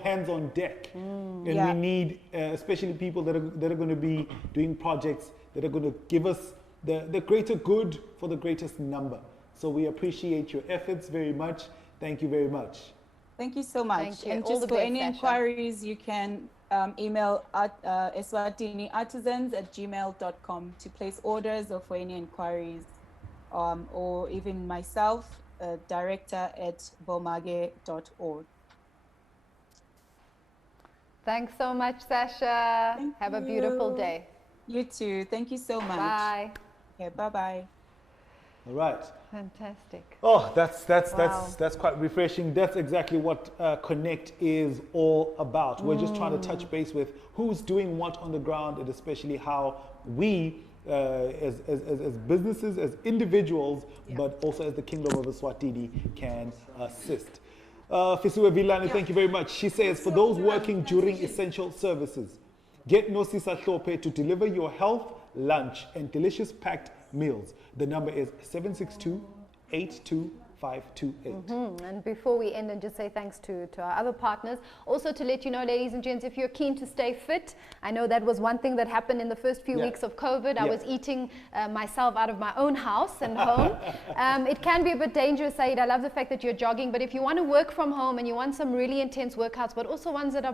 hands on deck, and we need especially people that are going to be doing projects that are going to give us the greater good for the greatest number. So we appreciate your efforts very much. Thank you very much. Thank you so much. Thank you. And All just the for best, any Pasha. inquiries, you can email eswatiniartisans@gmail.com to place orders or for any inquiries, or even myself, director@bomage.org. Thanks so much, Sasha. Have a beautiful day. You too. Thank you so much. Bye. Okay, bye-bye. All right. Fantastic. Oh, that's Wow. quite refreshing. That's exactly what Connect is all about. We're just trying to touch base with who's doing what on the ground, and especially how we, as businesses, as individuals, but also as the Kingdom of Eswatini, can assist. Fisiwe Vilani, thank you very much. She says, for those working during essential services, get Nosisa Hlope to deliver your health, lunch, and delicious packed meals. The number is 762-82528. And before we end, and just say thanks to our other partners, also to let you know, ladies and gents, if you're keen to stay fit, I know that was one thing that happened in the first few weeks of COVID. I was eating myself out of my own house and home. It can be a bit dangerous, Syed. I love the fact that you're jogging, but if you want to work from home and you want some really intense workouts, but also ones that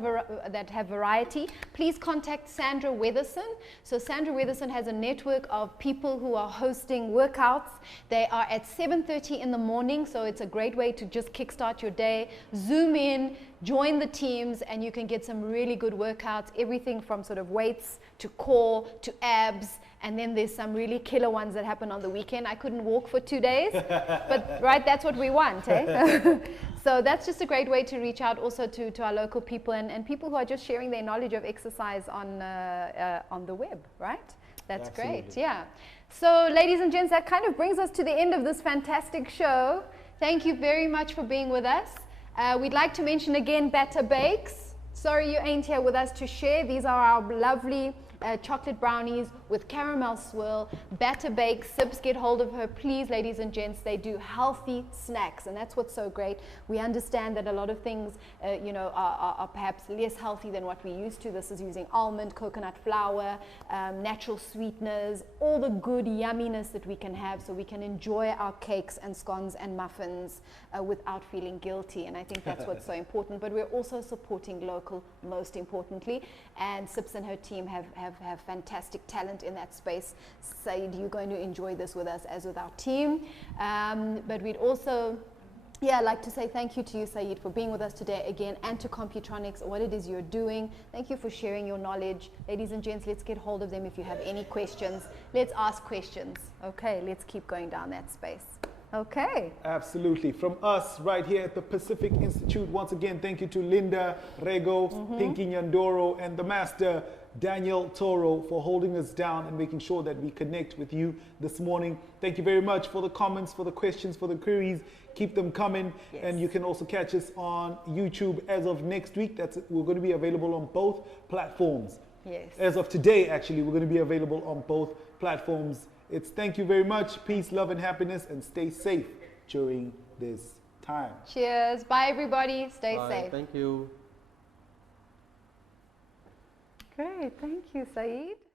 have variety, please contact Sandra Weatherson. So Sandra Weatherson has a network of people who are hosting workouts. They are at 7:30 in the morning, so it's a great way to just kickstart your day. Zoom in, join the teams, and you can get some really good workouts, everything from sort of weights to core to abs, and then there's some really killer ones that happen on the weekend. I couldn't walk for 2 days, but right, that's what we want, eh? So that's just a great way to reach out also to our local people and people who are just sharing their knowledge of exercise on the web, right? That's great, yeah. So ladies and gents, that kind of brings us to the end of this fantastic show. Thank you very much for being with us. We'd like to mention again Batter Bakes. Sorry you ain't here with us to share. These are our lovely chocolate brownies with caramel swirl. Batter Bakes, Sips, get hold of her, please, ladies and gents. They do healthy snacks, and that's what's so great. We understand that a lot of things, are perhaps less healthy than what we used to. This is using almond, coconut flour, natural sweeteners, all the good yumminess that we can have, so we can enjoy our cakes and scones and muffins without feeling guilty. And I think that's what's so important. But we're also supporting local, most importantly. And Sips and her team have fantastic talent in that space. Syed, you're going to enjoy this with us as with our team. But we'd also like to say thank you to you, Syed, for being with us today again, and to Computronics, what it is you're doing. Thank you for sharing your knowledge. Ladies and gents, let's get hold of them if you have any questions. Let's ask questions. Okay, let's keep going down that space. Okay. Absolutely. From us right here at the Pacific Institute, once again, thank you to Linda, Rego, Pinky Nyandoro, and the master, Daniel Toro, for holding us down and making sure that we connect with you this morning. Thank you very much for the comments, for the questions, for the queries. Keep them coming. Yes. And you can also catch us on YouTube as of next week. We're going to be available on both platforms. Yes. As of today, actually, we're going to be available on both platforms. It's thank you very much. Peace, love, and happiness, and stay safe. during this time. Cheers. Bye, everybody. Stay Bye. safe. Thank you. Great. Thank you, Syed.